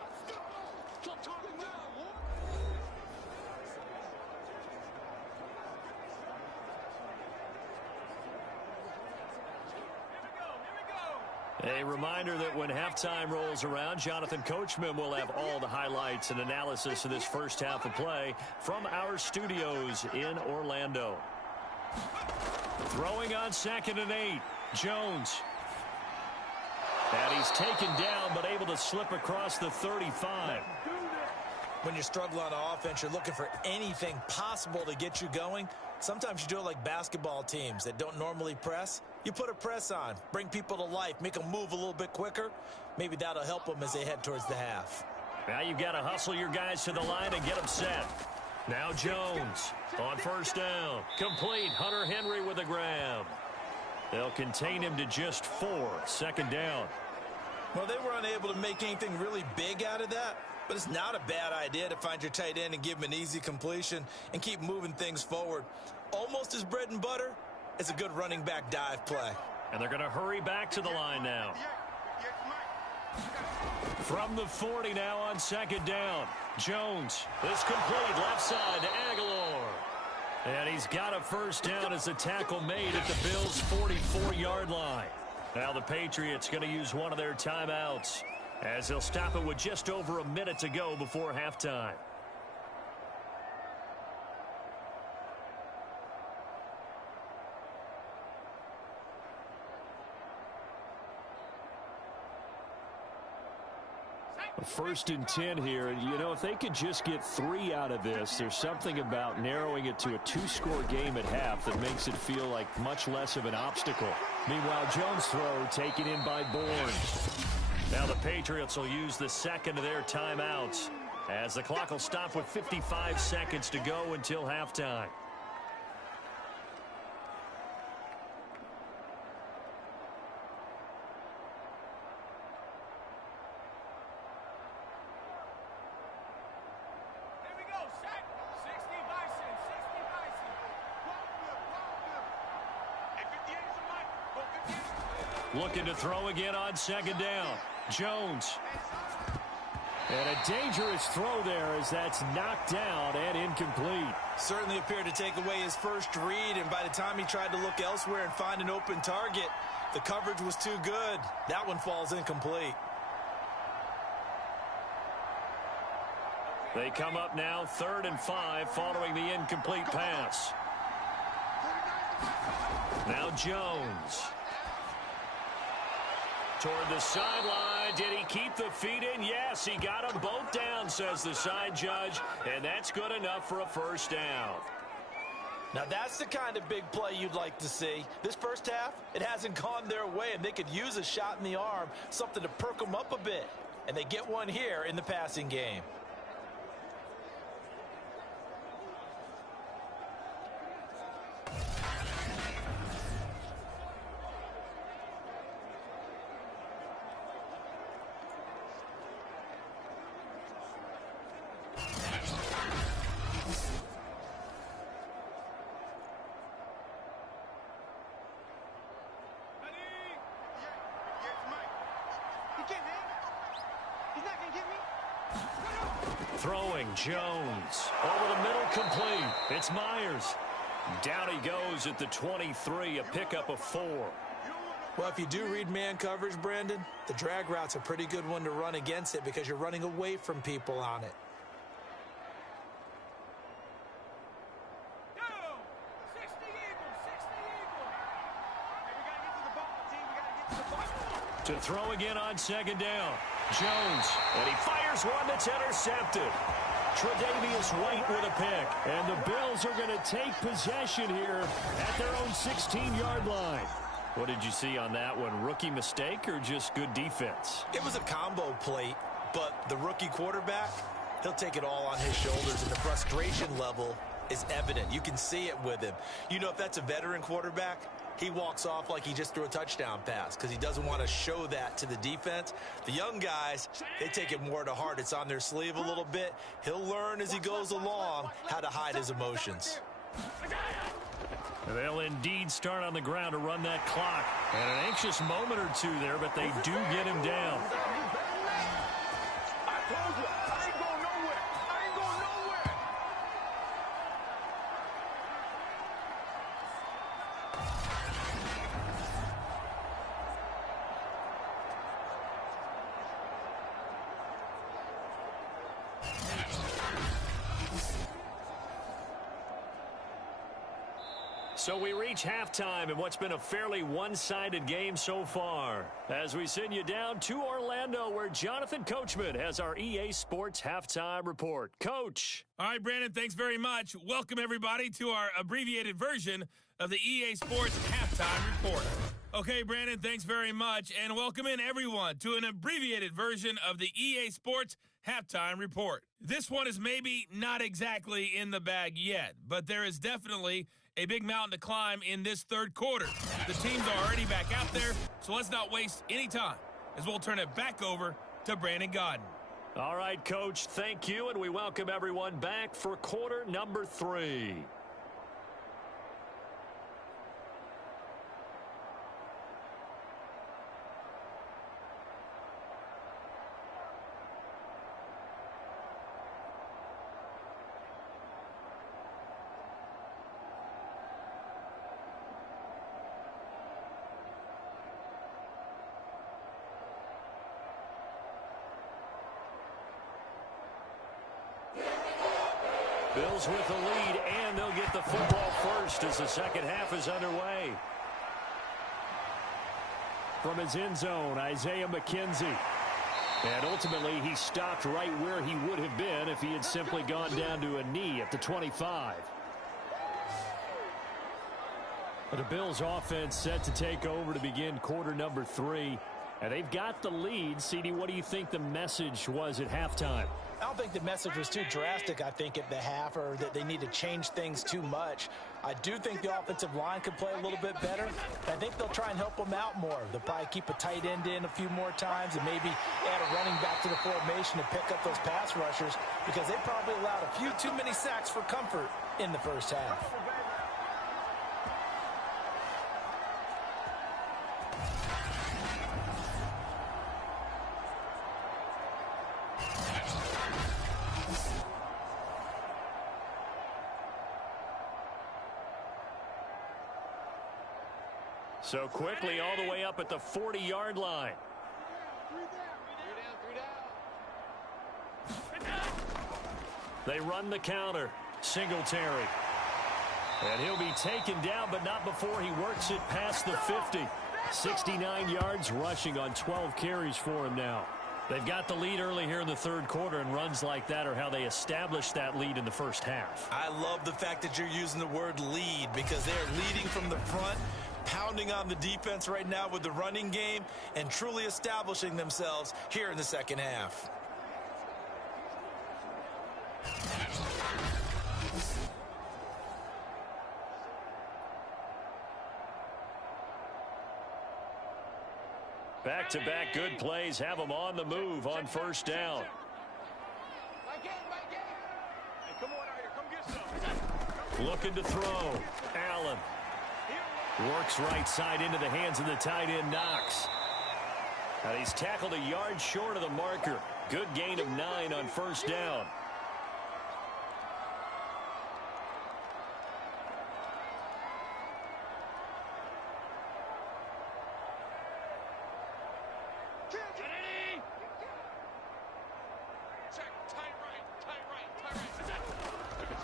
A reminder that when halftime rolls around, Jonathan Coachman will have all the highlights and analysis of this first half of play from our studios in Orlando. Throwing on 2nd and 8. Jones. And he's taken down, but able to slip across the 35. When you struggle on offense, you're looking for anything possible to get you going. Sometimes you do it like basketball teams that don't normally press. You put a press on, bring people to life, make them move a little bit quicker. Maybe that'll help them as they head towards the half. Now you've got to hustle your guys to the line and get them set. Now Jones on 1st down. Complete. Hunter Henry with a grab. They'll contain him to just 4. 2nd down. Well, they were unable to make anything really big out of that. But it's not a bad idea to find your tight end and give him an easy completion and keep moving things forward. Almost as bread and butter as a good running back dive play. And they're going to hurry back to the line now. From the 40 now on 2nd down. Jones. This complete left side to Aguilar. And he's got a 1st down as the tackle made at the Bills' 44-yard line. Now the Patriots going to use one of their timeouts, as they'll stop it with just over a minute to go before halftime. A 1st and 10 here. And, you know, if they could just get 3 out of this, there's something about narrowing it to a 2-score game at half that makes it feel like much less of an obstacle. Meanwhile, Jones' throw taken in by Bourne. Now the Patriots will use the 2nd of their timeouts, as the clock will stop with 55 seconds to go until halftime. Looking to throw again on 2nd down. Jones. And a dangerous throw there as that's knocked down and incomplete. Certainly appeared to take away his first read, and by the time he tried to look elsewhere and find an open target, the coverage was too good. That one falls incomplete. They come up now 3rd and 5 following the incomplete pass. Now Jones. toward the sideline. Did he keep the feet in? Yes, he got them both down, says the side judge, and that's good enough for a first down. Now, that's the kind of big play you'd like to see. This first half, it hasn't gone their way, and they could use a shot in the arm, something to perk them up a bit. And they get one here in the passing game. Throwing, Jones. Over the middle, complete. It's Myers. Down he goes at the 23, a pickup of 4. Well, if you do read man coverage, Brandon, the drag route's a pretty good one to run against it because you're running away from people on it. To throw again on second down. Jones, and he fires one that's intercepted. Tre'Davious White with a pick. And the Bills are going to take possession here at their own 16-yard line. What did you see on that one? Rookie mistake or just good defense? It was a combo plate, but the rookie quarterback, he'll take it all on his shoulders, and the frustration level is evident. You can see it with him. You know, if that's a veteran quarterback, he walks off like he just threw a touchdown pass because he doesn't want to show that to the defense. The young guys, they take it more to heart. It's on their sleeve a little bit. He'll learn as he goes along how to hide his emotions. They'll indeed start on the ground to run that clock. And an anxious moment or two there, but they do get him down. I told you, I ain't going nowhere. I ain't going nowhere. So we reach halftime in what's been a fairly one-sided game so far. As we send you down to Orlando, where Jonathan Coachman has our EA Sports Halftime Report. Coach. All right, Brandon, thanks very much. Welcome, everybody, to our abbreviated version of the EA Sports Halftime Report. Okay, Brandon, thanks very much. And welcome in, everyone, to an abbreviated version of the EA Sports Halftime Report. This one is maybe not exactly in the bag yet, but there is definitely a big mountain to climb in this third quarter. The teams are already back out there, so let's not waste any time as we'll turn it back over to Brandon Godden. All right, Coach, thank you, and we welcome everyone back for quarter number 3. Bills with the lead, and they'll get the football first as the second half is underway. From his end zone, Isaiah McKenzie. And ultimately, he stopped right where he would have been if he had simply gone down to a knee at the 25. But the Bills offense set to take over to begin quarter number 3. And they've got the lead. CD, what do you think the message was at halftime? I don't think the message was too drastic, I think, at the half, or that they need to change things too much. I do think the offensive line could play a little bit better. I think they'll try and help them out more. They'll probably keep a tight end in a few more times and maybe add a running back to the formation to pick up those pass rushers because they probably allowed a few too many sacks for comfort in the first half. So quickly all the way up at the 40-yard line. They run the counter. Singletary. And he'll be taken down, but not before he works it past the 50. 69 yards rushing on 12 carries for him now. They've got the lead early here in the third quarter, and runs like that are how they established that lead in the first half. I love the fact that you're using the word lead because they're leading from the front, pounding on the defense right now with the running game, and truly establishing themselves here in the second half. Back-to-back good plays have them on the move on first down. Looking to throw. Allen works right side into the hands of the tight end, Knox. And he's tackled a yard short of the marker. Good gain of 9 on first down.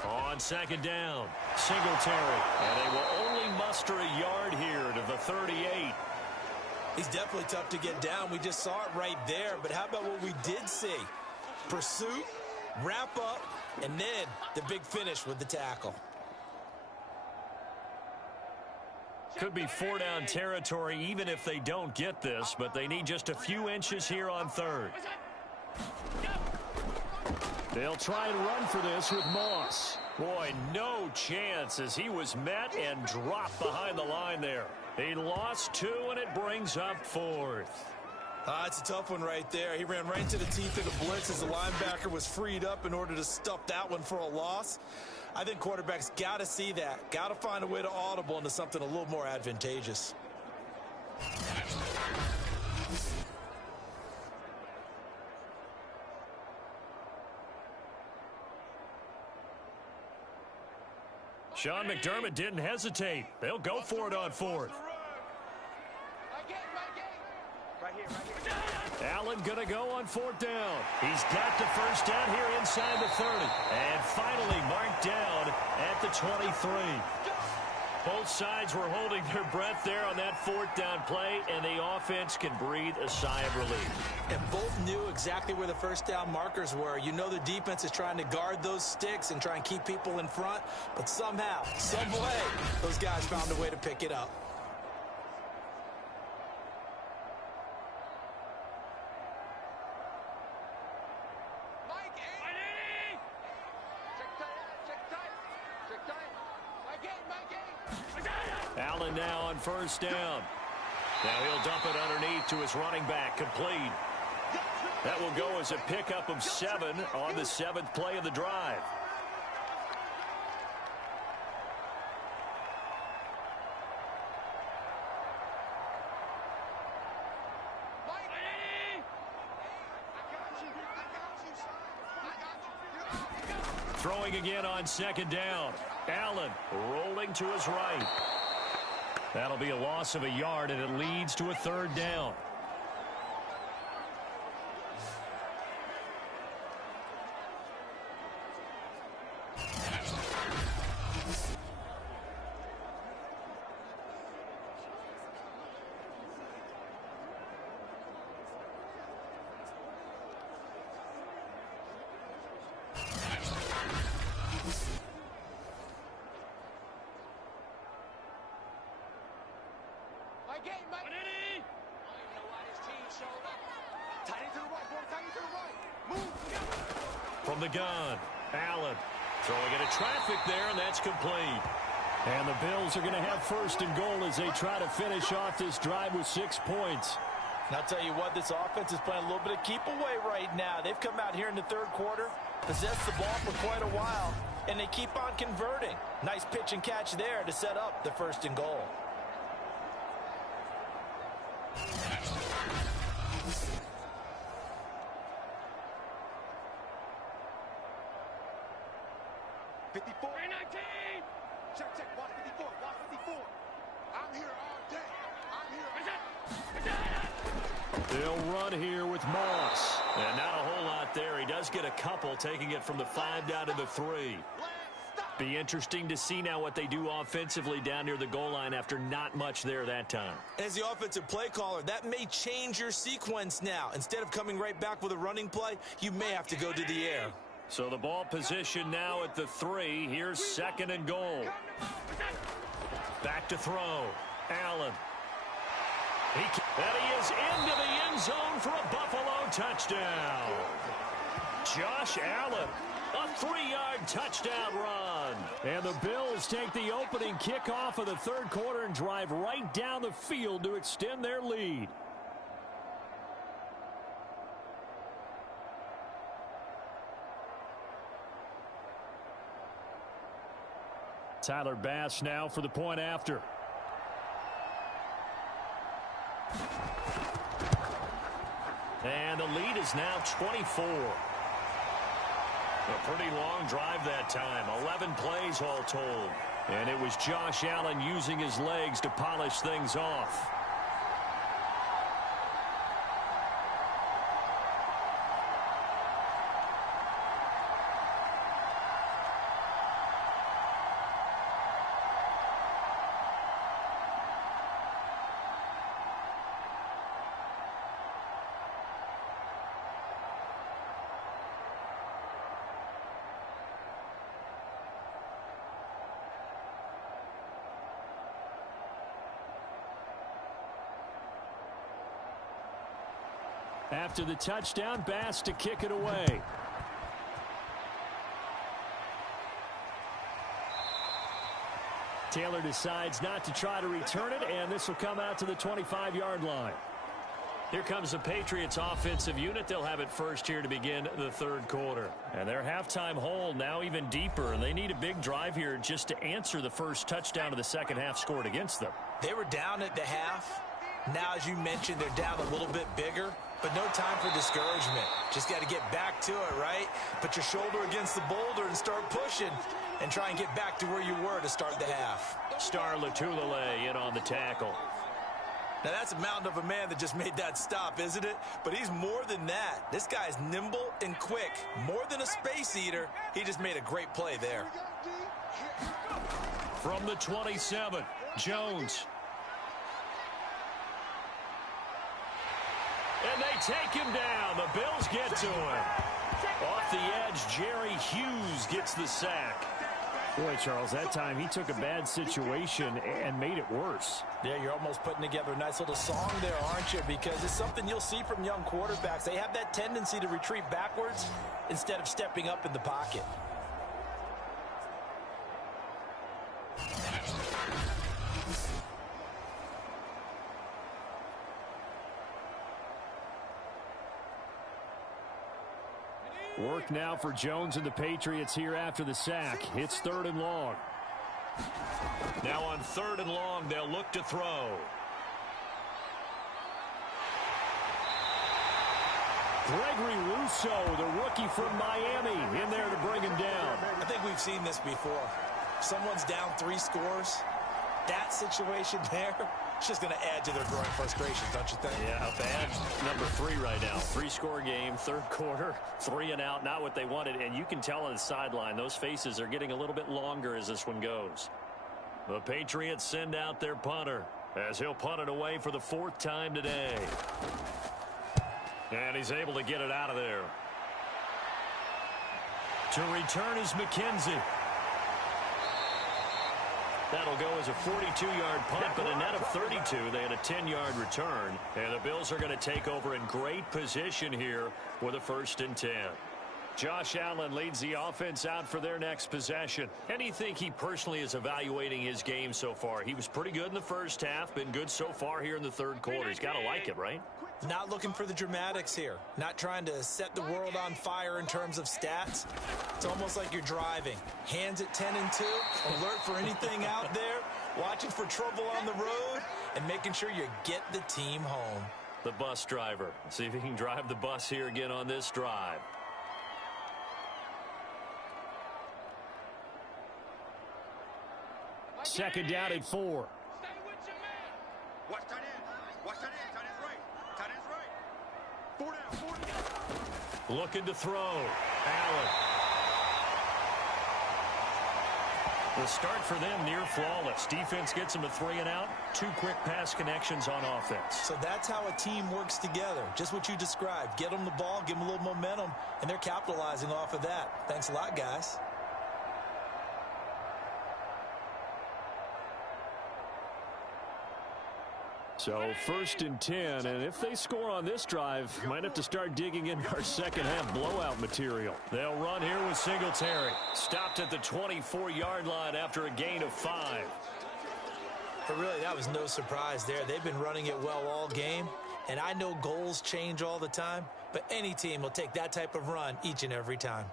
On second down, Singletary. And they will only muster a yard here to the 38. He's definitely tough to get down. We just saw it right there. But how about what we did see? Pursuit, wrap up, and then the big finish with the tackle. Could be 4-down territory even if they don't get this, but they need just a few inches here on third. They'll try and run for this with Moss. Boy, no chance as he was met and dropped behind the line there. He lost 2, and it brings up 4th. It's a tough one right there. He ran right into the teeth of the blitz as the linebacker was freed up in order to stuff that one for a loss. I think quarterbacks got to see that. Got to find a way to audible into something a little more advantageous. Sean McDermott didn't hesitate. They'll go for it on 4th. Allen gonna go on 4th down. He's got the first down here inside the 30. And finally marked down at the 23. Both sides were holding their breath there on that 4th down play, and the offense can breathe a sigh of relief. And both knew exactly where the first down markers were. You know the defense is trying to guard those sticks and try and keep people in front, but somehow, some way, those guys found a way to pick it up. Allen now on first down. Now he'll dump it underneath to his running back, complete. That will go as a pickup of 7 on the 7th play of the drive. Throwing again on second down. Allen rolling to his right. That'll be a loss of a yard, and it leads to a 3rd down. From the gun, Allen throwing into traffic there, and that's complete. And the Bills are going to have 1st and goal as they try to finish off this drive with 6 points. And I'll tell you what, this offense is playing a little bit of keep away right now. They've come out here in the 3rd quarter, possessed the ball for quite a while, and they keep on converting. Nice pitch and catch there to set up the 1st and goal. They'll run here with Moss. And not a whole lot there. He does get a couple, taking it from the 5 down to the 3. Be interesting to see now what they do offensively down near the goal line after not much there that time. As the offensive play caller, that may change your sequence now. Instead of coming right back with a running play, you may have to go to the air. So the ball position now at the 3. Here's 2nd and goal. Back to throw. Allen. And he is into the end zone for a Buffalo touchdown. Josh Allen, a 3-yard touchdown run. And the Bills take the opening kickoff of the third quarter and drive right down the field to extend their lead. Tyler Bass now for the point after. And the lead is now 24. A pretty long drive that time. 11 plays all told. And it was Josh Allen using his legs to polish things off. After the touchdown, Bass to kick it away. Taylor decides not to try to return it, and this will come out to the 25-yard line. Here comes the Patriots offensive unit. They'll have it first here to begin the third quarter. And their halftime hole now even deeper, and they need a big drive here just to answer the first touchdown of the second half scored against them. They were down at the half. Now, as you mentioned, they're down a little bit bigger, but no time for discouragement. Just got to get back to it, right? Put your shoulder against the boulder and start pushing and try and get back to where you were to start the half. Star Latulele in on the tackle. Now, that's a mountain of a man that just made that stop, isn't it? But he's more than that. This guy's nimble and quick. More than a space eater. He just made a great play there. From the 27, Jones. And they take him down. The Bills get to him. Off the edge, Jerry Hughes gets the sack. Boy, Charles, that time he took a bad situation and made it worse. Yeah, you're almost putting together a nice little song there, aren't you? Because it's something you'll see from young quarterbacks. They have that tendency to retreat backwards instead of stepping up in the pocket. Work now for Jones and the Patriots here after the sack. It's 3rd and long. Now on 3rd and long, they'll look to throw. Gregory Rousseau, the rookie from Miami, in there to bring him down. I think we've seen this before. Someone's down 3 scores. That situation there, it's just going to add to their growing frustration, don't you think? Yeah, a bad number 3 right now. 3-score game, third quarter, 3 and out, not what they wanted. And you can tell on the sideline, those faces are getting a little bit longer as this one goes. The Patriots send out their punter as he'll punt it away for the 4th time today. And he's able to get it out of there. To return is McKenzie. That'll go as a 42-yard punt, but a net of 32. They had a 10-yard return, and the Bills are going to take over in great position here with a 1st and 10. Josh Allen leads the offense out for their next possession. How do you think he personally is evaluating his game so far? He was pretty good in the first half, been good so far here in the third quarter. He's got to like it, right? Not looking for the dramatics here. Not trying to set the world on fire in terms of stats. It's almost like you're driving. Hands at 10 and 2, alert for anything out there, watching for trouble on the road, and making sure you get the team home. The bus driver. See if he can drive the bus here again on this drive. Second down at 4. Watch tight end. Watch tight end. Tight end's right. Tight end's right. 4 down. 4 down. Looking to throw. Allen. The start for them near flawless. Defense gets them a 3 and out. 2 quick pass connections on offense. So that's how a team works together. Just what you described. Get them the ball, give them a little momentum, and they're capitalizing off of that. Thanks a lot, guys. So 1st and 10, and if they score on this drive, might have to start digging in our second half blowout material. They'll run here with Singletary. Stopped at the 24-yard line after a gain of 5. But really, that was no surprise there. They've been running it well all game, and I know goals change all the time, but any team will take that type of run each and every time.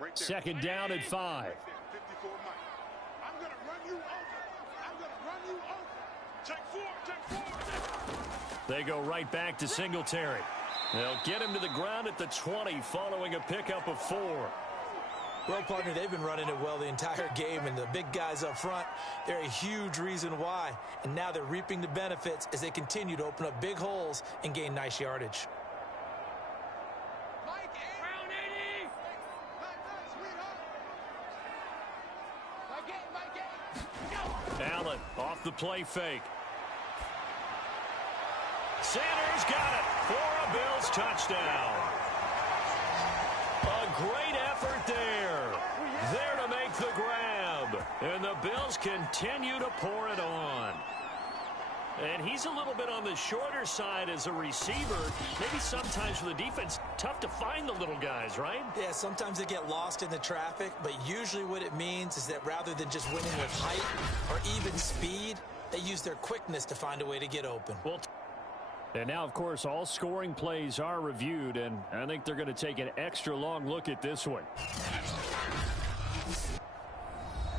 2nd down at 5. I'm going to run you over. I'm going to run you over. Take 4, take 4. They go right back to Singletary. They'll get him to the ground at the 20 following a pickup of 4. Well, partner, they've been running it well the entire game, and the big guys up front, they're a huge reason why. And now they're reaping the benefits as they continue to open up big holes and gain nice yardage. Allen off the play fake. Sanders got it for a Bills touchdown. A great effort there. There to make the grab. And the Bills continue to pour it on. And he's a little bit on the shorter side as a receiver. Maybe sometimes for the defense, tough to find the little guys, right? Yeah, sometimes they get lost in the traffic, but usually what it means is that rather than just winning with height or even speed, they use their quickness to find a way to get open. Well, and now, of course, all scoring plays are reviewed, and I think they're going to take an extra long look at this one.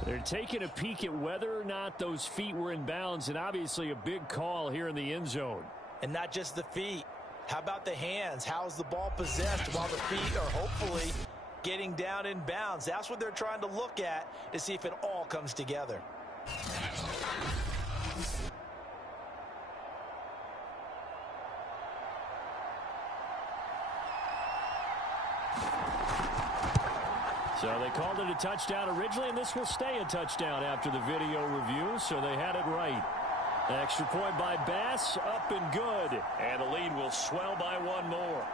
They're taking a peek at whether or not those feet were in bounds, and obviously a big call here in the end zone. And not just the feet. How about the hands? How's the ball possessed while the feet are hopefully getting down in bounds? That's what they're trying to look at to see if it all comes together. So they called it a touchdown originally, and this will stay a touchdown after the video review, so they had it right. Extra point by Bass, up and good. And the lead will swell by 1 more.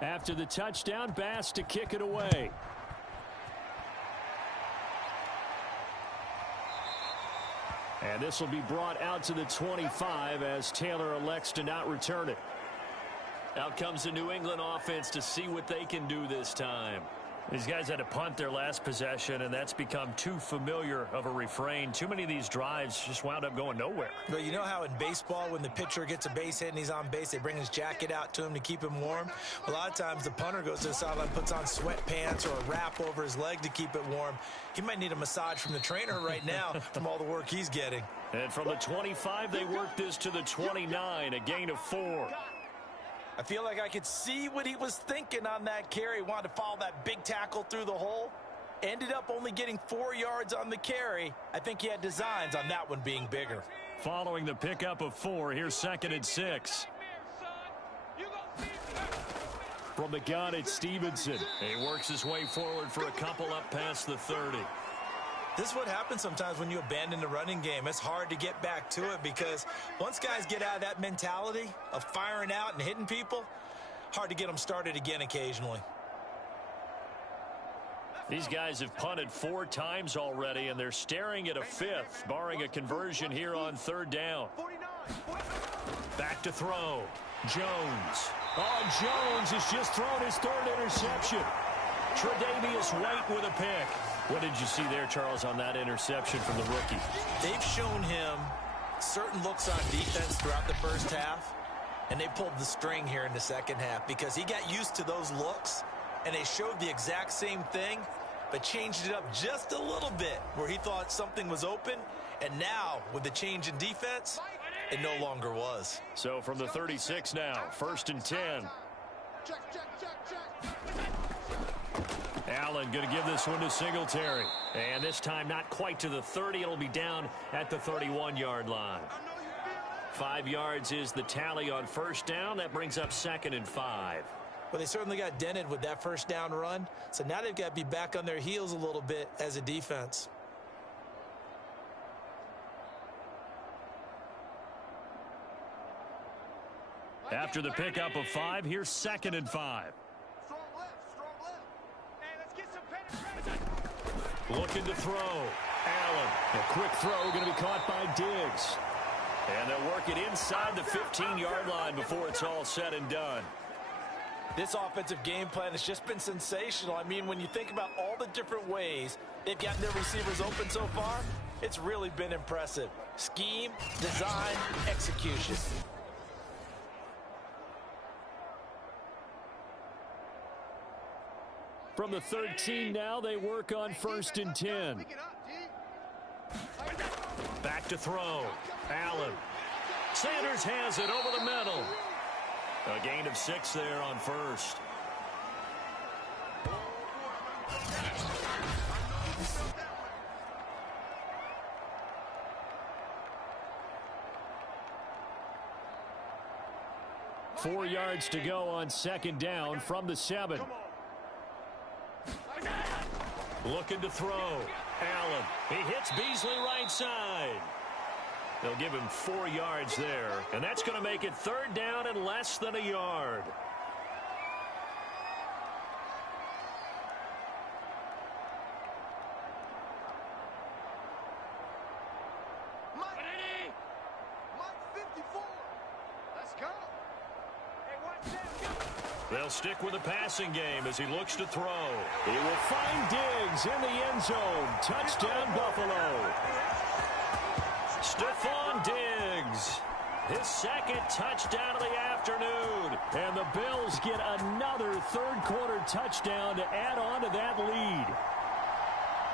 After the touchdown, Bass to kick it away. And this will be brought out to the 25 as Taylor elects to not return it. Out comes the New England offense to see what they can do this time. These guys had to punt their last possession, and that's become too familiar of a refrain. Too many of these drives just wound up going nowhere. But you know how in baseball, when the pitcher gets a base hit and he's on base, they bring his jacket out to him to keep him warm? A lot of times the punter goes to the sideline, puts on sweatpants or a wrap over his leg to keep it warm. He might need a massage from the trainer right now from all the work he's getting. And from the 25, they work this to the 29, a gain of 4. I feel like I could see what he was thinking on that carry. Wanted to follow that big tackle through the hole. Ended up only getting 4 yards on the carry. I think he had designs on that one being bigger. Following the pickup of 4, here's 2nd and 6. From the gun, it's Stevenson. He works his way forward for a couple up past the 30. This is what happens sometimes when you abandon the running game. It's hard to get back to it because once guys get out of that mentality of firing out and hitting people, hard to get them started again occasionally. These guys have punted 4 times already, and they're staring at a 5th, barring a conversion here on 3rd down. Back to throw. Jones. Oh, Jones has just thrown his 3rd interception. Tre'Davious White with a pick. What did you see there, Charles, on that interception from the rookie? They've shown him certain looks on defense throughout the first half, and they pulled the string here in the second half because he got used to those looks, and they showed the exact same thing, but changed it up just a little bit where he thought something was open, and now with the change in defense, it no longer was. So from the 36 now, 1st and 10. Check, check, check, check. Allen going to give this one to Singletary. And this time not quite to the 30. It'll be down at the 31-yard line. 5 yards is the tally on 1st down. That brings up 2nd and 5. Well, they certainly got dented with that 1st down run. So now they've got to be back on their heels a little bit as a defense. After the pickup of 5, here's 2nd and 5. Strong left, strong left. Hey, let's get some penetration. Looking to throw. Allen. A quick throw going to be caught by Diggs. And they'll work it inside the 15-yard line before it's all said and done. This offensive game plan has just been sensational. I mean, when you think about all the different ways they've gotten their receivers open so far, it's really been impressive. Scheme, design, execution. From the 13 now, they work on 1st and 10. Back to throw. Allen. Sanders has it over the middle. A gain of 6 there on 1st. Four yards to go on 2nd down from the 7. Looking to throw. Allen. He hits Beasley right side. They'll give him 4 yards there. And that's going to make it 3rd down and less than a yard. Mike 54. Let's go. They'll stick with the passing game as he looks to throw. He will find Diggs in the end zone. Touchdown, Buffalo. Stephon Diggs. His 2nd touchdown of the afternoon. And the Bills get another 3rd quarter touchdown to add on to that lead.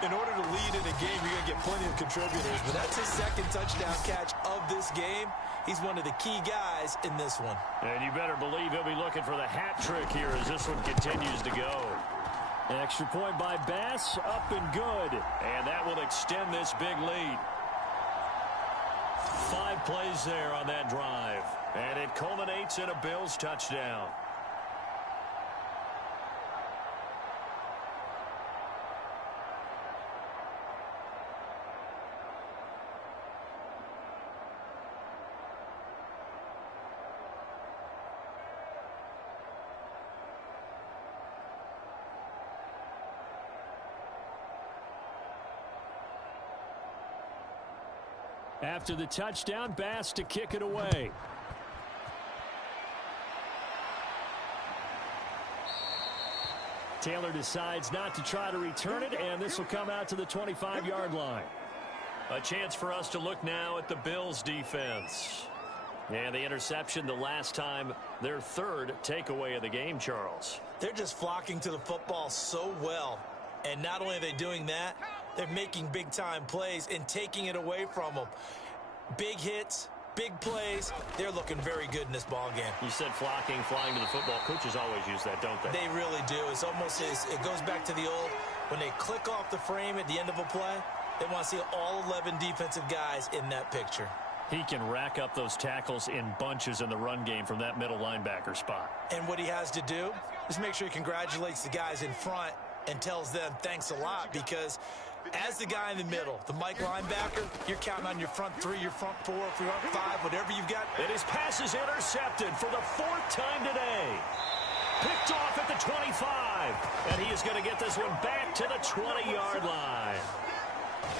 In order to lead in a game, you're going to get plenty of contributors, but that's his 2nd touchdown catch of this game. He's one of the key guys in this one. And you better believe he'll be looking for the hat trick here as this one continues to go. An extra point by Bass, up and good. And that will extend this big lead. 5 plays there on that drive. And it culminates in a Bills touchdown. After the touchdown, Bass to kick it away. Taylor decides not to try to return it, and this will come out to the 25-yard line. A chance for us to look now at the Bills' defense. And the interception the last time, their 3rd takeaway of the game, Charles. They're just flocking to the football so well. And not only are they doing that, they're making big-time plays and taking it away from them. Big hits, big plays. They're looking very good in this ball game. You said flocking, flying to the football. Coaches always use that, don't they? They really do. It's almost it goes back to the old, when they click off the frame at the end of a play, they want to see all 11 defensive guys in that picture. He can rack up those tackles in bunches in the run game from that middle linebacker spot. And what he has to do is make sure he congratulates the guys in front and tells them thanks a lot, because as the guy in the middle, the Mike linebacker, you're counting on your front 3, your front 4, your front 5, whatever you've got. And his pass is intercepted for the 4th time today. Picked off at the 25. And he is going to get this one back to the 20-yard line.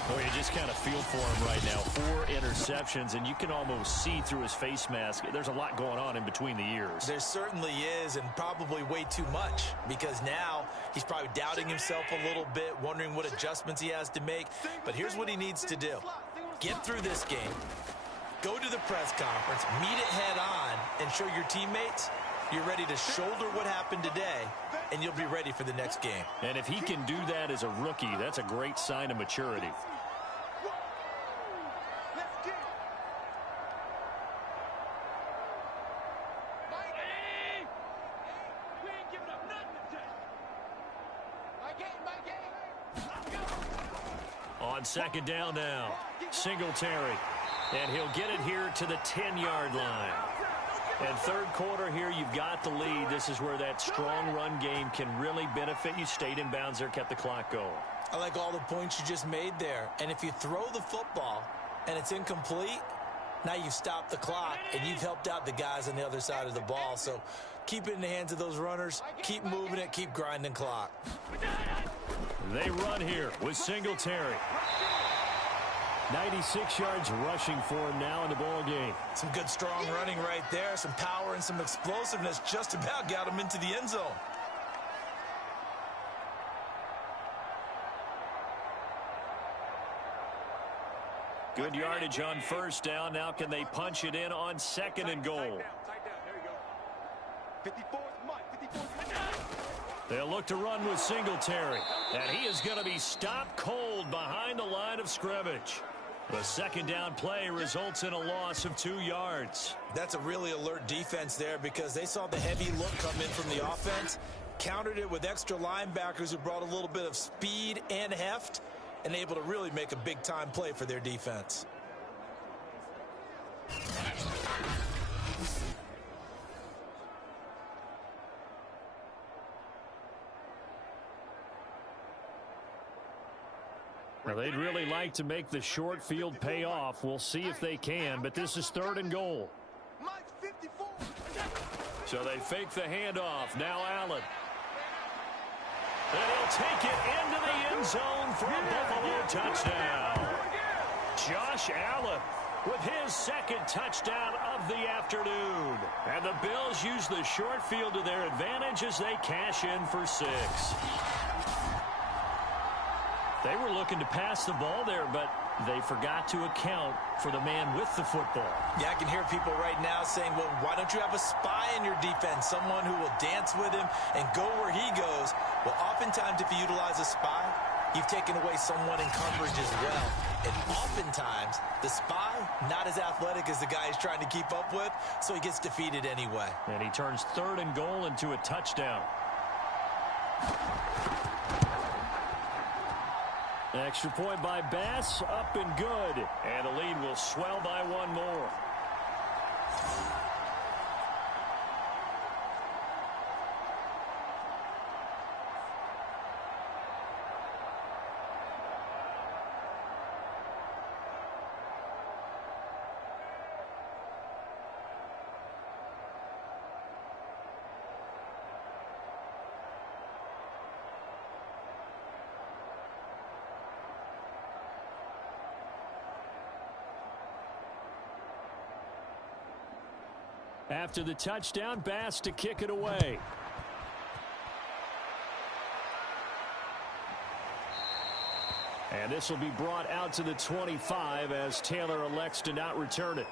Well, you just kind of feel for him right now. 4 interceptions, and you can almost see through his face mask. There's a lot going on in between the ears. There certainly is, and probably way too much, because now he's probably doubting himself a little bit, wondering what adjustments he has to make. But here's what he needs to do. Get through this game, go to the press conference, meet it head on, and show your teammates you're ready to shoulder what happened today, and you'll be ready for the next game. And if he can do that as a rookie, that's a great sign of maturity. On second down now, Singletary, and he'll get it here to the 10-yard line. And third quarter here, you've got the lead. This is where that strong run game can really benefit you. Stayed in bounds there, kept the clock going. I like all the points you just made there. And if you throw the football and it's incomplete, now you've stopped the clock and you've helped out the guys on the other side of the ball. So keep it in the hands of those runners. Keep moving it. Keep grinding clock. They run here with Singletary. 96 yards rushing for him now in the ball game. Some good strong running right there. Some power and some explosiveness just about got him into the end zone. Good yardage on first down. Now can they punch it in on second and goal? They'll look to run with Singletary. And he is going to be stopped cold behind the line of scrimmage. The second down play results in a loss of 2 yards. That's a really alert defense there because they saw the heavy look come in from the offense, countered it with extra linebackers who brought a little bit of speed and heft, and able to really make a big-time play for their defense. Well, they'd really like to make the short field pay off. We'll see if they can, but this is third and goal. So they fake the handoff. Now Allen. And he'll take it into the end zone for a Buffalo touchdown. Josh Allen with his second touchdown of the afternoon. And the Bills use the short field to their advantage as they cash in for 6. They were looking to pass the ball there, but they forgot to account for the man with the football. Yeah, I can hear people right now saying, well, why don't you have a spy in your defense, someone who will dance with him and go where he goes? Well, oftentimes if you utilize a spy, you've taken away someone in coverage as well. And oftentimes, the spy, not as athletic as the guy he's trying to keep up with, so he gets defeated anyway. And he turns third and goal into a touchdown. Extra point by Bass, up and good. And the lead will swell by 1 more. After the touchdown, Bass to kick it away. And this will be brought out to the 25 as Taylor elects to not return it.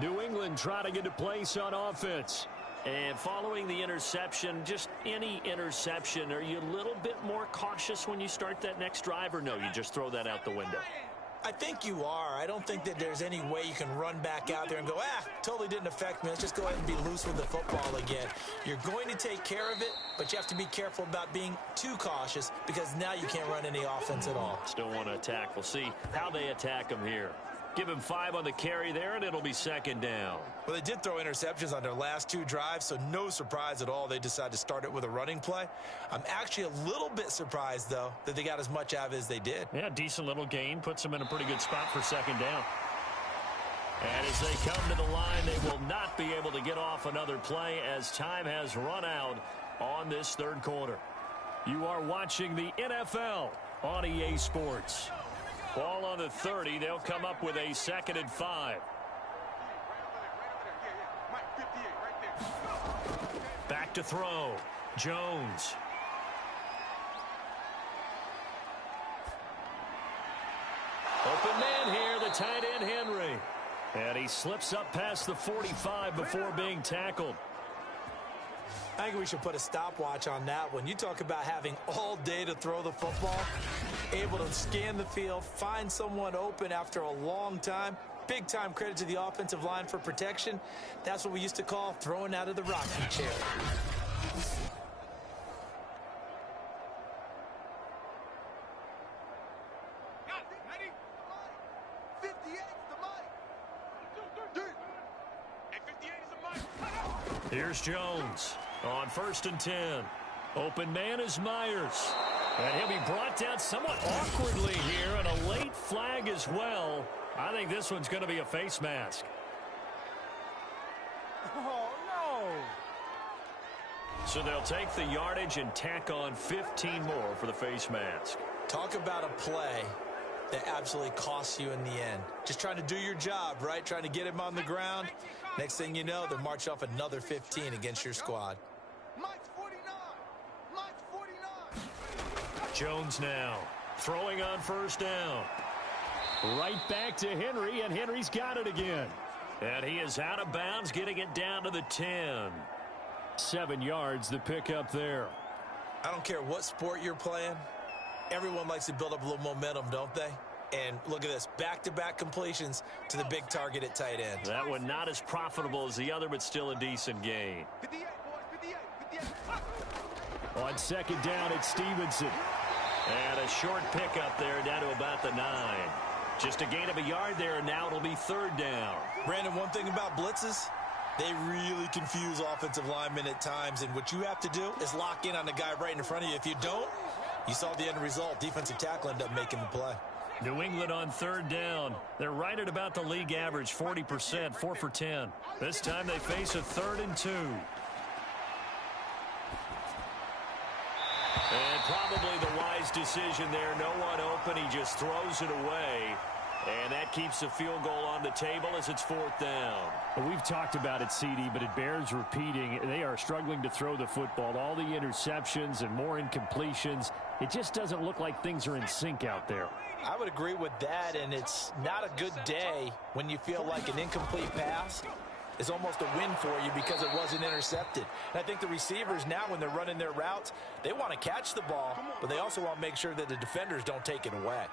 New England trying to get a place on offense. And following the interception, just any interception, are you a little bit more cautious when you start that next drive, or no, you just throw that out the window? I think you are. I don't think that there's any way you can run back out there and go, totally didn't affect me. Let's just go ahead and be loose with the football again. You're going to take care of it, but you have to be careful about being too cautious because now you can't run any offense at all. Still want to attack. We'll see how they attack them here. Give him 5 on the carry there, and it'll be second down. Well, they did throw interceptions on their last 2 drives, so no surprise at all they decided to start it with a running play. I'm actually a little bit surprised, though, that they got as much out of it as they did. Yeah, decent little gain. Puts them in a pretty good spot for second down. And as they come to the line, they will not be able to get off another play as time has run out on this third quarter. You are watching the NFL on EA Sports. Ball on the 30. They'll come up with a 2nd and 5. Back to throw. Jones. Open man here, the tight end Henry. And he slips up past the 45 before being tackled. I think we should put a stopwatch on that one. You talk about having all day to throw the football, able to scan the field, find someone open after a long time. Big time credit to the offensive line for protection. That's what we used to call throwing out of the rocking chair. Here's Jones on 1st and 10. Open man is Myers. And he'll be brought down somewhat awkwardly here, and a late flag as well. I think this one's going to be a face mask. Oh, no. So they'll take the yardage and tack on 15 more for the face mask. Talk about a play that absolutely costs you in the end. Just trying to do your job, right? Trying to get him on the ground. Next thing you know, they'll march off another 15 against your squad. Mike's 49. Mike's 49. Jones now throwing on 1st down. Right back to Henry, and Henry's got it again. And he is out of bounds, getting it down to the 10. 7 yards, the pickup there. I don't care what sport you're playing. Everyone likes to build up a little momentum, don't they? And look at this, back-to-back completions to the big target at tight end. That one not as profitable as the other, but still a decent gain. 58, boys, 58. On 2nd down, it's Stevenson. And a short pickup there down to about the 9. Just a gain of a yard there, and now it'll be 3rd down. Brandon, one thing about blitzes, they really confuse offensive linemen at times, and what you have to do is lock in on the guy right in front of you. If you don't, you saw the end result. Defensive tackle ended up making the play. New England on 3rd down. They're right at about the league average, 40%, 4 for 10. This time they face a 3rd and 2. And probably the wise decision there. No one open. He just throws it away. And that keeps the field goal on the table as it's 4th down. Well, we've talked about it, CD, but it bears repeating. They are struggling to throw the football. All the interceptions and more incompletions. It just doesn't look like things are in sync out there. I would agree with that, and it's not a good day when you feel like an incomplete pass is almost a win for you because it wasn't intercepted. And I think the receivers now, when they're running their routes, they want to catch the ball, but they also want to make sure that the defenders don't take it away.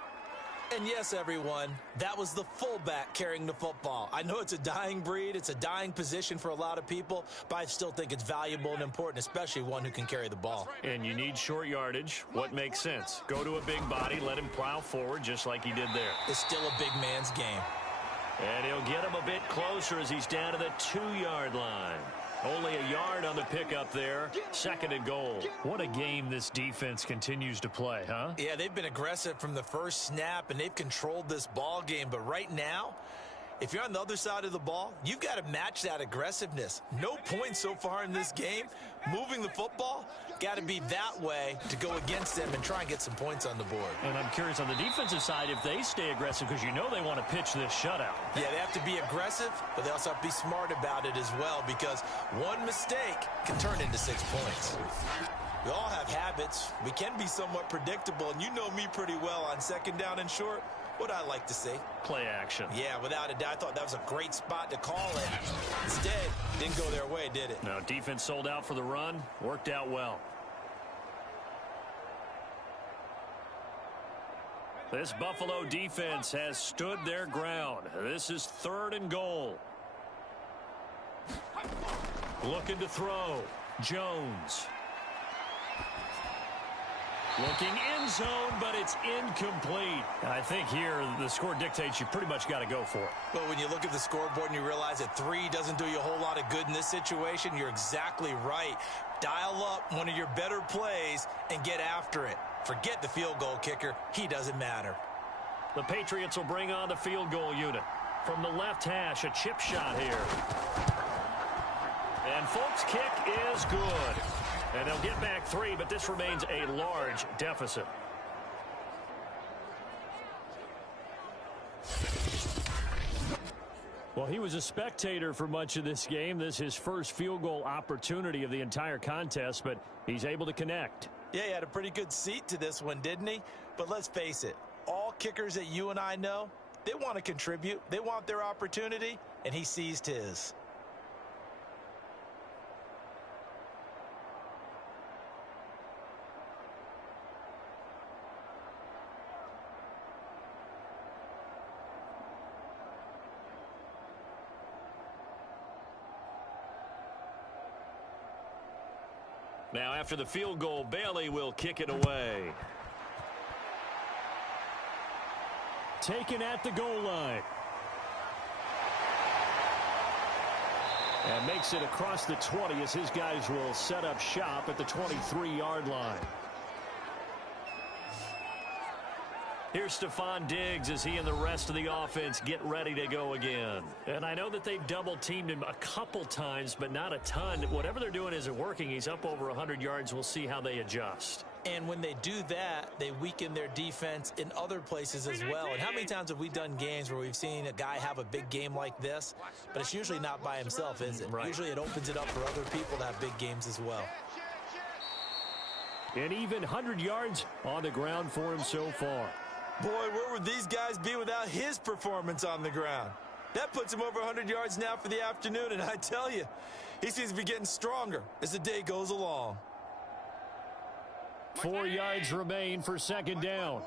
And yes, everyone, that was the fullback carrying the football. I know it's a dying breed, it's a dying position for a lot of people, but I still think it's valuable and important, especially one who can carry the ball. And you need short yardage. What makes sense? Go to a big body, let him plow forward just like he did there. It's still a big man's game. And he'll get him a bit closer as he's down to the 2-yard line. Only a yard on the pickup there. 2nd and goal. What a game this defense continues to play, huh? Yeah, they've been aggressive from the first snap, and they've controlled this ball game. But right now, if you're on the other side of the ball, you've got to match that aggressiveness. No points so far in this game. Moving the football, got to be that way to go against them and try and get some points on the board. And I'm curious on the defensive side if they stay aggressive, because you know they want to pitch this shutout. Yeah, they have to be aggressive, but they also have to be smart about it as well, because one mistake can turn into 6 points. We all have habits. We can be somewhat predictable, and you know me pretty well on 2nd down and short. What I like to see. Play action. Yeah, without a doubt. I thought that was a great spot to call it. Instead, didn't go their way, did it? Now, defense sold out for the run. Worked out well. This Buffalo defense has stood their ground. This is 3rd and goal. Looking to throw. Jones. Looking in zone, but it's incomplete. I think here the score dictates you pretty much got to go for it. But when you look at the scoreboard and you realize that 3 doesn't do you a whole lot of good in this situation, you're exactly right. Dial up one of your better plays and get after it. Forget the field goal kicker. He doesn't matter. The Patriots will bring on the field goal unit. From the left hash, a chip shot here. And Folk's kick is good. And they'll get back 3, but this remains a large deficit. Well, he was a spectator for much of this game. This is his first field goal opportunity of the entire contest, but he's able to connect. Yeah, he had a pretty good seat to this one, didn't he? But let's face it, all kickers that you and I know, they want to contribute. They want their opportunity, and he seized his. Now, after the field goal, Bailey will kick it away. Taken at the goal line. And makes it across the 20 as his guys will set up shop at the 23-yard line. Here's Stephon Diggs as he and the rest of the offense get ready to go again. And I know that they've double-teamed him a couple times, but not a ton. Whatever they're doing isn't working. He's up over 100 yards. We'll see how they adjust. And when they do that, they weaken their defense in other places as well. And how many times have we done games where we've seen a guy have a big game like this, but it's usually not by himself, is it? Right. Usually it opens it up for other people to have big games as well. An even 100 yards on the ground for him so far. Boy, where would these guys be without his performance on the ground? That puts him over 100 yards now for the afternoon, and I tell you, he seems to be getting stronger as the day goes along. 4 yards remain for second down.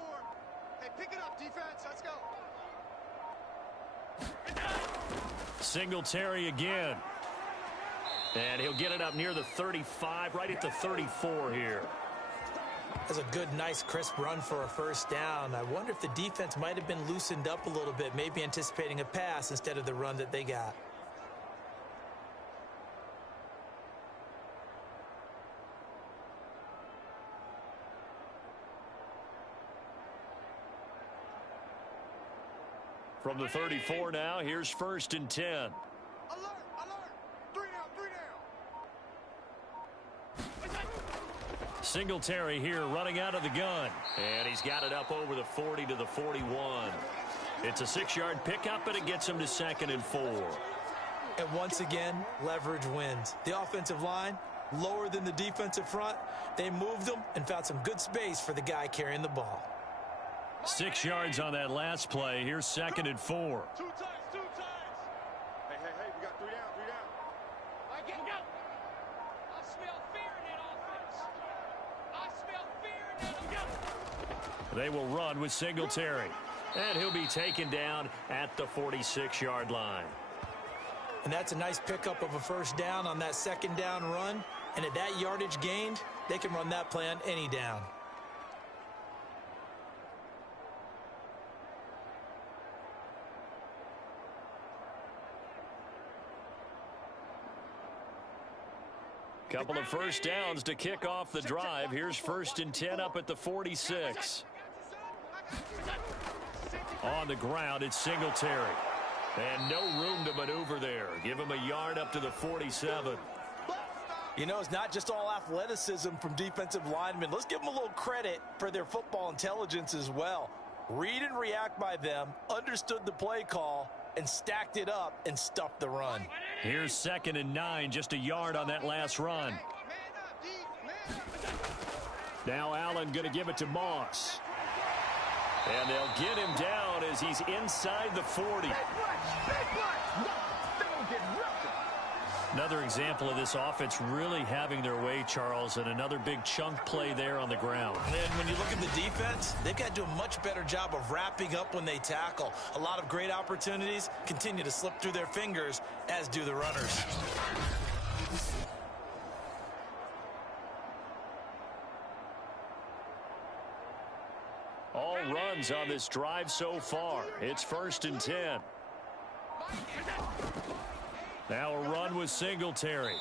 Hey, pick it up, defense. Let's go. Singletary again. And he'll get it up near the 35, right at the 34 here. That's a good, nice, crisp run for a first down. I wonder if the defense might have been loosened up a little bit, maybe anticipating a pass instead of the run that they got. From the 34 now, here's 1st and 10. Alert, alert. 3 down, 3 down. Singletary here running out of the gun. And he's got it up over the 40 to the 41. It's a 6-yard pickup, and it gets him to 2nd and 4. And once again, leverage wins. The offensive line, lower than the defensive front. They moved them and found some good space for the guy carrying the ball. 6 yards on that last play. Here's 2nd and 4. 2 times, 2 times. Hey, hey, hey, we got 3 down, 3 down. I get go. I smell fear in that offense. I smell fear in that offense. They will run with Singletary. And he'll be taken down at the 46-yard line. And that's a nice pickup of a first down on that second down run. And at that yardage gained, they can run that play on any down. Couple of first downs to kick off the drive. Here's 1st and 10 up at the 46. On the ground, it's Singletary. And no room to maneuver there. Give him a yard up to the 47. You know, it's not just all athleticism from defensive linemen. Let's give them a little credit for their football intelligence as well. Read and react by them, understood the play call, and stacked it up and stuffed the run. Here's 2nd and 9, just a yard on that last run. Now Allen going to give it to Moss. And they'll get him down as he's inside the 40. Another example of this offense really having their way, Charles, and another big chunk play there on the ground. And when you look at the defense, they've got to do a much better job of wrapping up when they tackle. A lot of great opportunities continue to slip through their fingers, as do the runners. All runs on this drive so far. It's 1st and 10. Now a run with Singletary.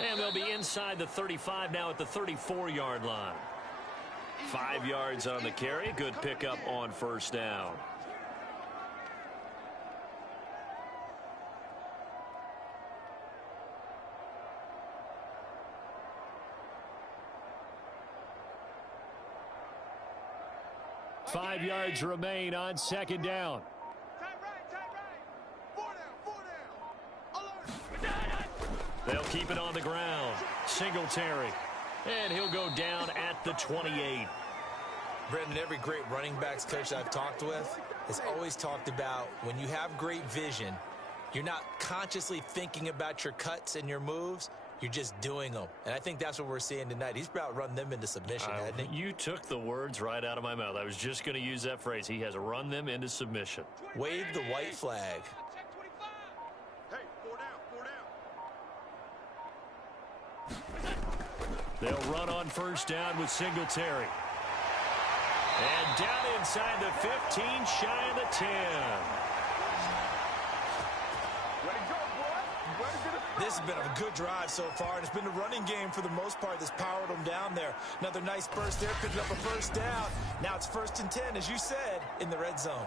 And they'll be inside the 35 now at the 34-yard line. 5 yards on the carry. Good pickup on first down. $5 yards remain on second down. Tight right, tight right. 4 down, 4 down. They'll keep it on the ground. Singletary. And he'll go down at the 28. Brendan, every great running backs coach I've talked with has always talked about when you have great vision, you're not consciously thinking about your cuts and your moves. You're just doing them. And I think that's what we're seeing tonight. He's about run them into submission, hasn't he? You took the words right out of my mouth. I was just going to use that phrase. He has run them into submission. Wave the white flag. Hey, 4 down. They'll run on first down with Singletary. And down inside the 15, shy of the 10. This has been a good drive so far, and it's been the running game for the most part that's powered them down there. Another nice burst there, picking up a first down. Now it's 1st and 10, as you said, in the red zone.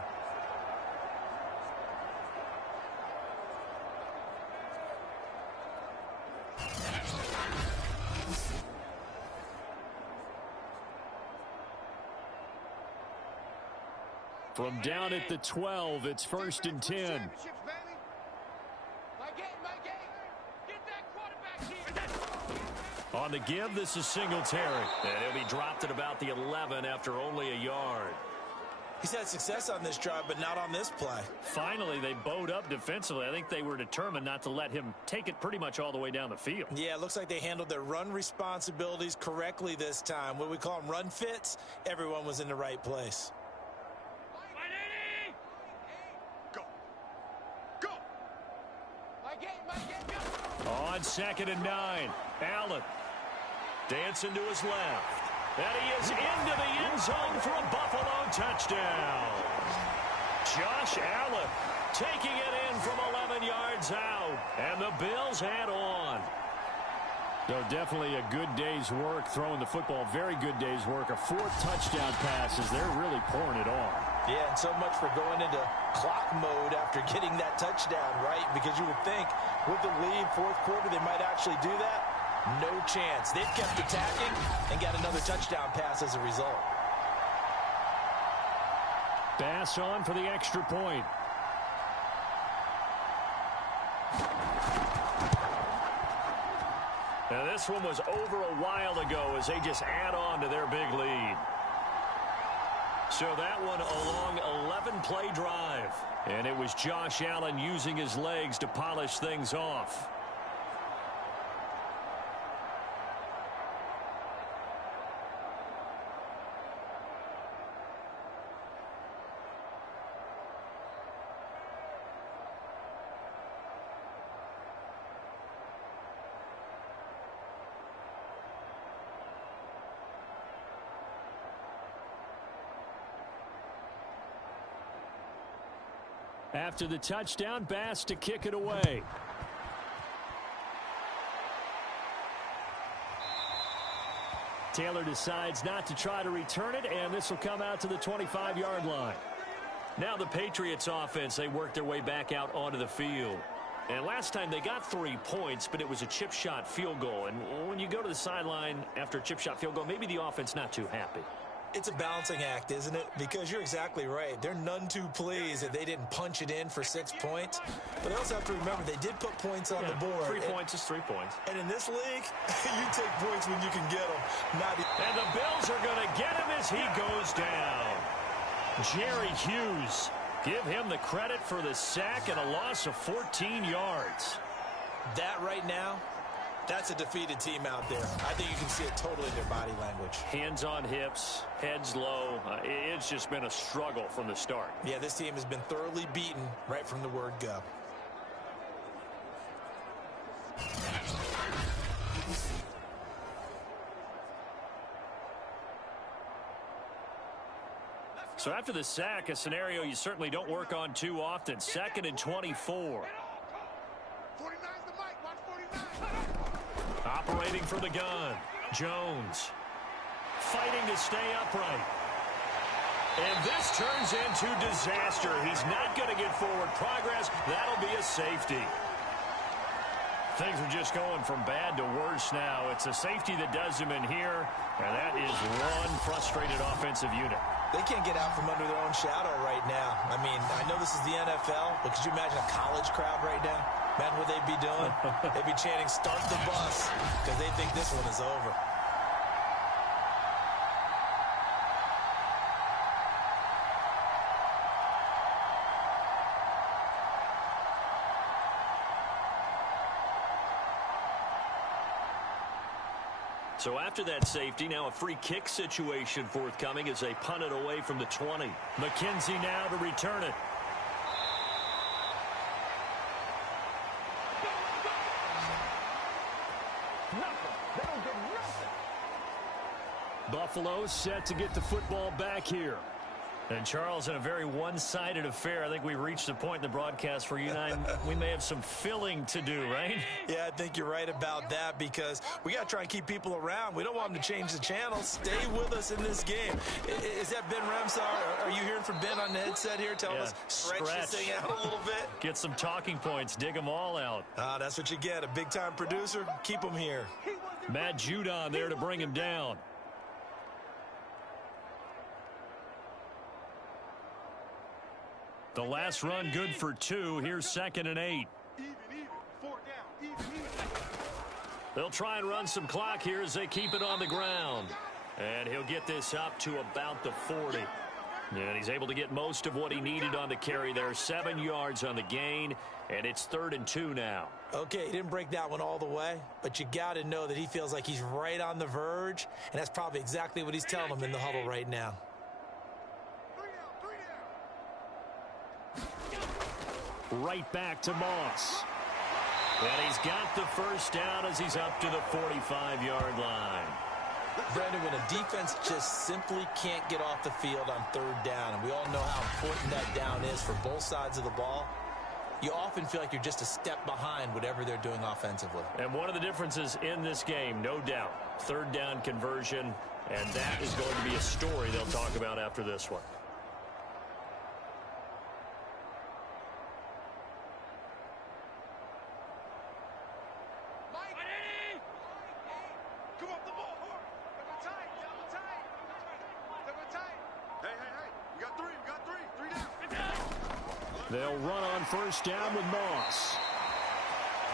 From down at the 12, it's 1st and 10. On the give, this is Singletary. And he'll be dropped at about the 11 after only a yard. He's had success on this drive, but not on this play. Finally, they bowed up defensively. I think they were determined not to let him take it pretty much all the way down the field. Yeah, it looks like they handled their run responsibilities correctly this time. What we call them run fits, everyone was in the right place. On 2nd and 9, Allen dancing to his left. And he is into the end zone for a Buffalo touchdown. Josh Allen taking it in from 11 yards out. And the Bills head on. So definitely a good day's work throwing the football. Very good day's work. A 4th touchdown pass as they're really pouring it on. Yeah, and so much for going into clock mode after getting that touchdown, right? Because you would think with the lead, 4th quarter, they might actually do that. No chance. They've kept attacking and got another touchdown pass as a result. Pass on for the extra point. Now this one was over a while ago as they just add on to their big lead. So that one a long 11-play drive. And it was Josh Allen using his legs to polish things off. After the touchdown, Bass to kick it away. Taylor decides not to try to return it, and this will come out to the 25-yard line. Now the Patriots offense, they work their way back out onto the field. And last time they got 3 points, but it was a chip shot field goal. And when you go to the sideline after a chip shot field goal, maybe the offense not too happy. It's a balancing act, isn't it? Because you're exactly right. They're none too pleased that they didn't punch it in for 6 points. But they also have to remember they did put points on the board. 3 points is 3 points. And in this league, you take points when you can get them. And the Bills are going to get him as he goes down. Jerry Hughes. Give him the credit for the sack and a loss of 14 yards. That right now, that's a defeated team out there. I think you can see it totally in their body language. Hands on hips, heads low. It's just been a struggle from the start. Yeah, this team has been thoroughly beaten right from the word go. So after the sack, a scenario you certainly don't work on too often. 2nd and 24. Operating from the gun. Jones. Fighting to stay upright. And this turns into disaster. He's not going to get forward progress. That'll be a safety. Things are just going from bad to worse now. It's a safety that does him in here, and that is one frustrated offensive unit. They can't get out from under their own shadow right now. I mean, I know this is the NFL, but could you imagine a college crowd right now? Man, what they'd be doing? They'd be chanting, "Start the bus," because they think this one is over. So after that safety, now a free kick situation forthcoming as they punt it away from the 20. McKenzie now to return it. Buffalo set to get the football back here. And, Charles, in a very one-sided affair, I think we've reached the point in the broadcast where you and I, we may have some filling to do, right? Yeah, I think you're right about that because we got to try and keep people around. We don't want them to change the channel. Stay with us in this game. Is that Ben Remsar? Are you hearing from Ben on the headset here? Tell us, stretch this thing out a little bit. Get some talking points. Dig them all out. That's what you get. A big-time producer. Keep them here. Matt Judon there to bring him down. The last run good for 2. Here's 2nd and 8. Even. 4 down. Even. They'll try and run some clock here as they keep it on the ground. And he'll get this up to about the 40. And he's able to get most of what he needed on the carry there. 7 yards on the gain, and it's 3rd and 2 now. Okay, he didn't break that one all the way, but you got to know that he feels like he's right on the verge, and that's probably exactly what he's telling them in the huddle right now. Right back to Moss. And he's got the first down as he's up to the 45-yard line. Brandon, when a defense just simply can't get off the field on 3rd down, and we all know how important that down is for both sides of the ball, you often feel like you're just a step behind whatever they're doing offensively. And one of the differences in this game, no doubt, 3rd down conversion, and that is going to be a story they'll talk about after this one. They'll run on 1st down with Moss.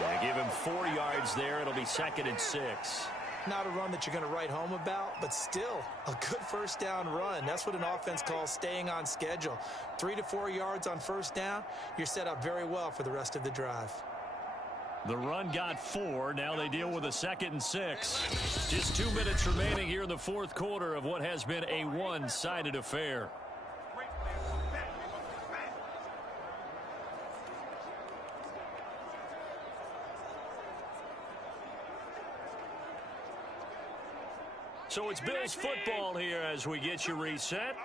They give him 4 yards there. It'll be 2nd and 6. Not a run that you're going to write home about, but still a good 1st down run. That's what an offense calls staying on schedule. 3 to 4 yards on 1st down, you're set up very well for the rest of the drive. The run got 4. Now they deal with a 2nd and 6. Just 2 minutes remaining here in the 4th quarter of what has been a one-sided affair. So it's Bills football here as we get you reset.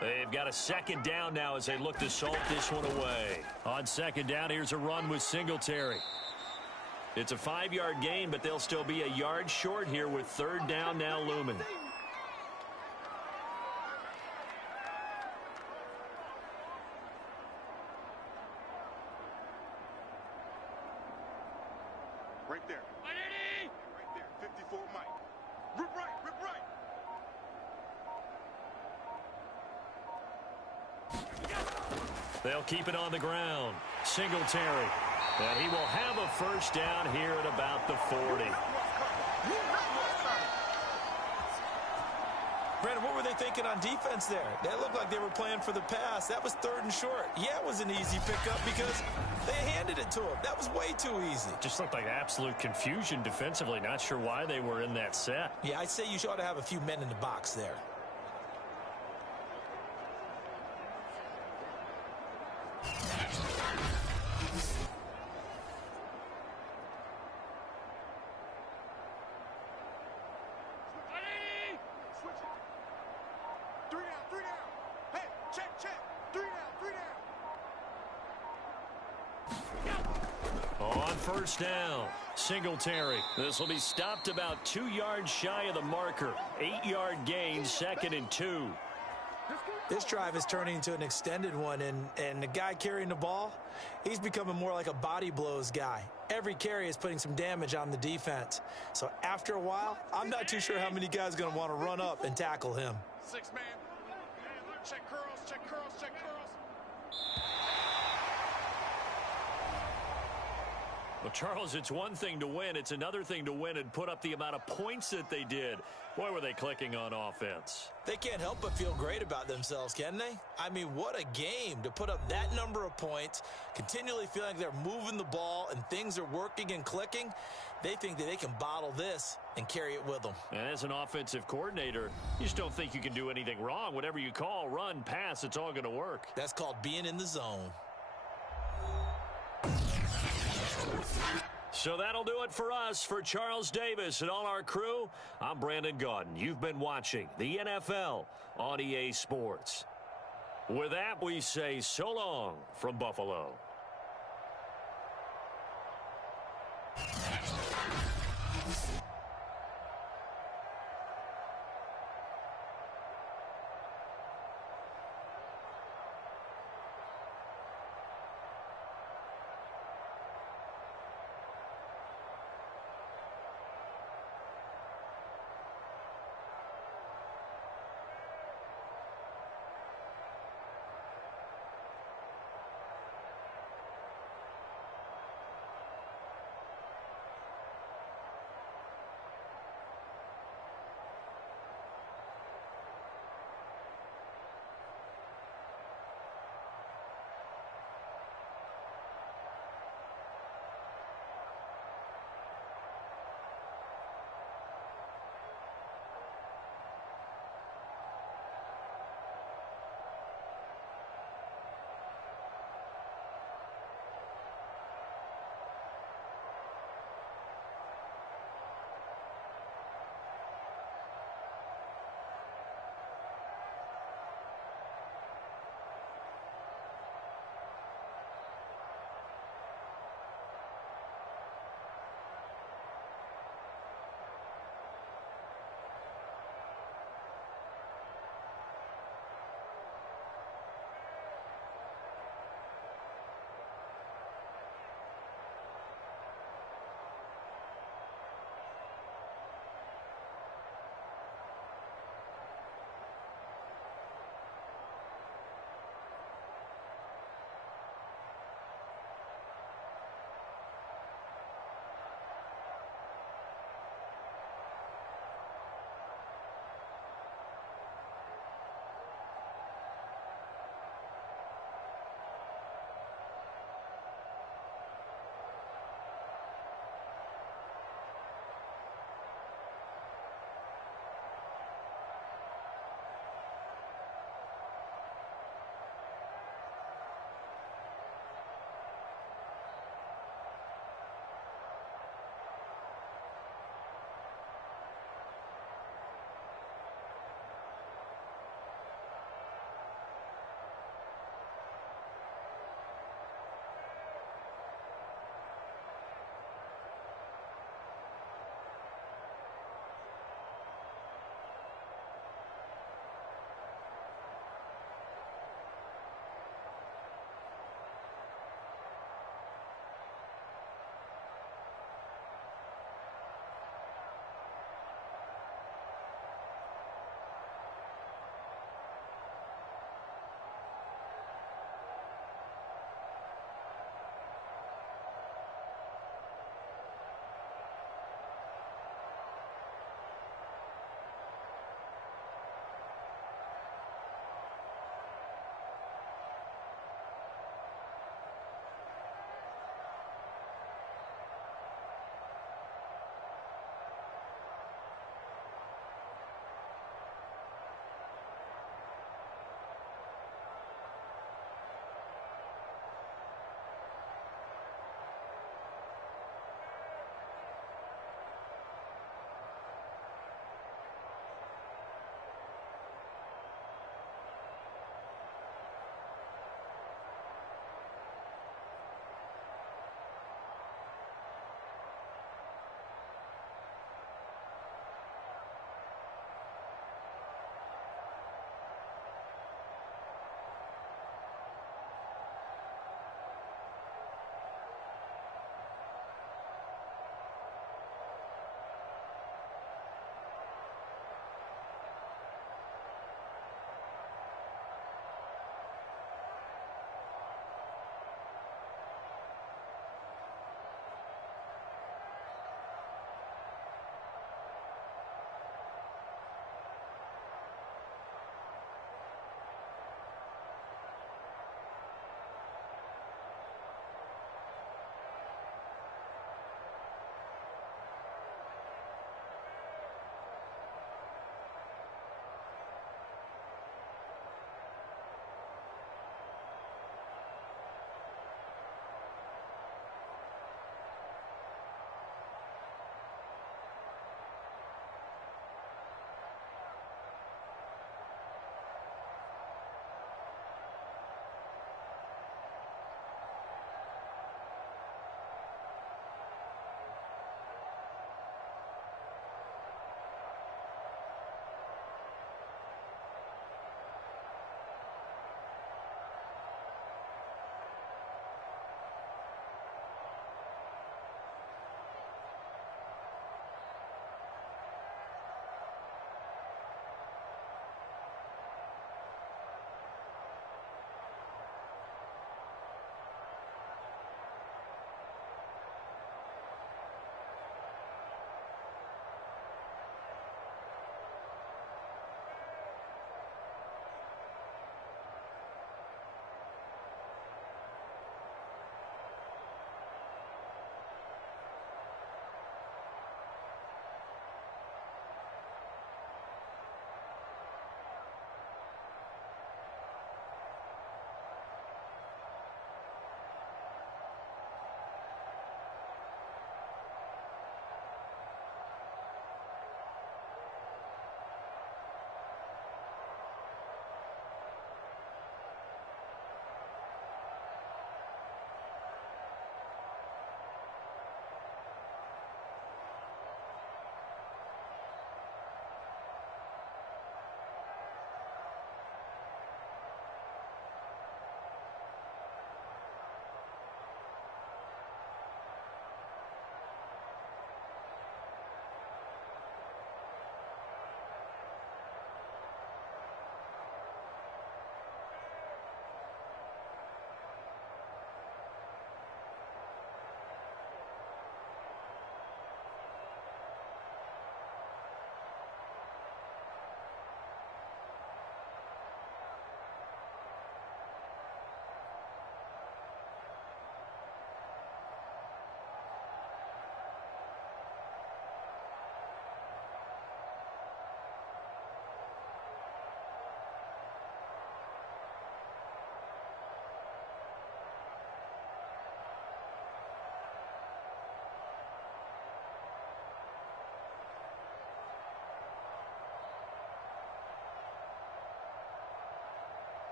They've got a 2nd down now as they look to salt this one away. On 2nd down, here's a run with Singletary. It's a 5-yard gain, but they'll still be a yard short here with 3rd down now looming. Right there. Right there. 54 Mike. Rip right. They'll keep it on the ground. Singletary. And he will have a 1st down here at about the 40. Brandon, what were they thinking on defense there? That looked like they were playing for the pass. That was 3rd and short. Yeah, it was an easy pickup because they handed it to him. That was way too easy. Just looked like absolute confusion defensively. Not sure why they were in that set. Yeah, I'd say you ought to have a few men in the box there. On 1st down, Singletary. This will be stopped about 2 yards shy of the marker. 8-yard gain, 2nd and 2. This drive is turning into an extended one, and the guy carrying the ball, he's becoming more like a body blows guy. Every carry is putting some damage on the defense. So after a while, I'm not too sure how many guys are going to want to run up and tackle him. 6 man. Check curls. Well, Charles, it's one thing to win. It's another thing to win and put up the amount of points that they did. Boy, were they clicking on offense. They can't help but feel great about themselves, can they? I mean, what a game to put up that number of points, continually feeling like they're moving the ball and things are working and clicking. They think that they can bottle this and carry it with them. And as an offensive coordinator, you just don't think you can do anything wrong. Whatever you call, run, pass, it's all going to work. That's called being in the zone. So that'll do it for us. For Charles Davis and all our crew, I'm Brandon Gaudin. You've been watching the NFL on EA Sports. With that, we say so long from Buffalo.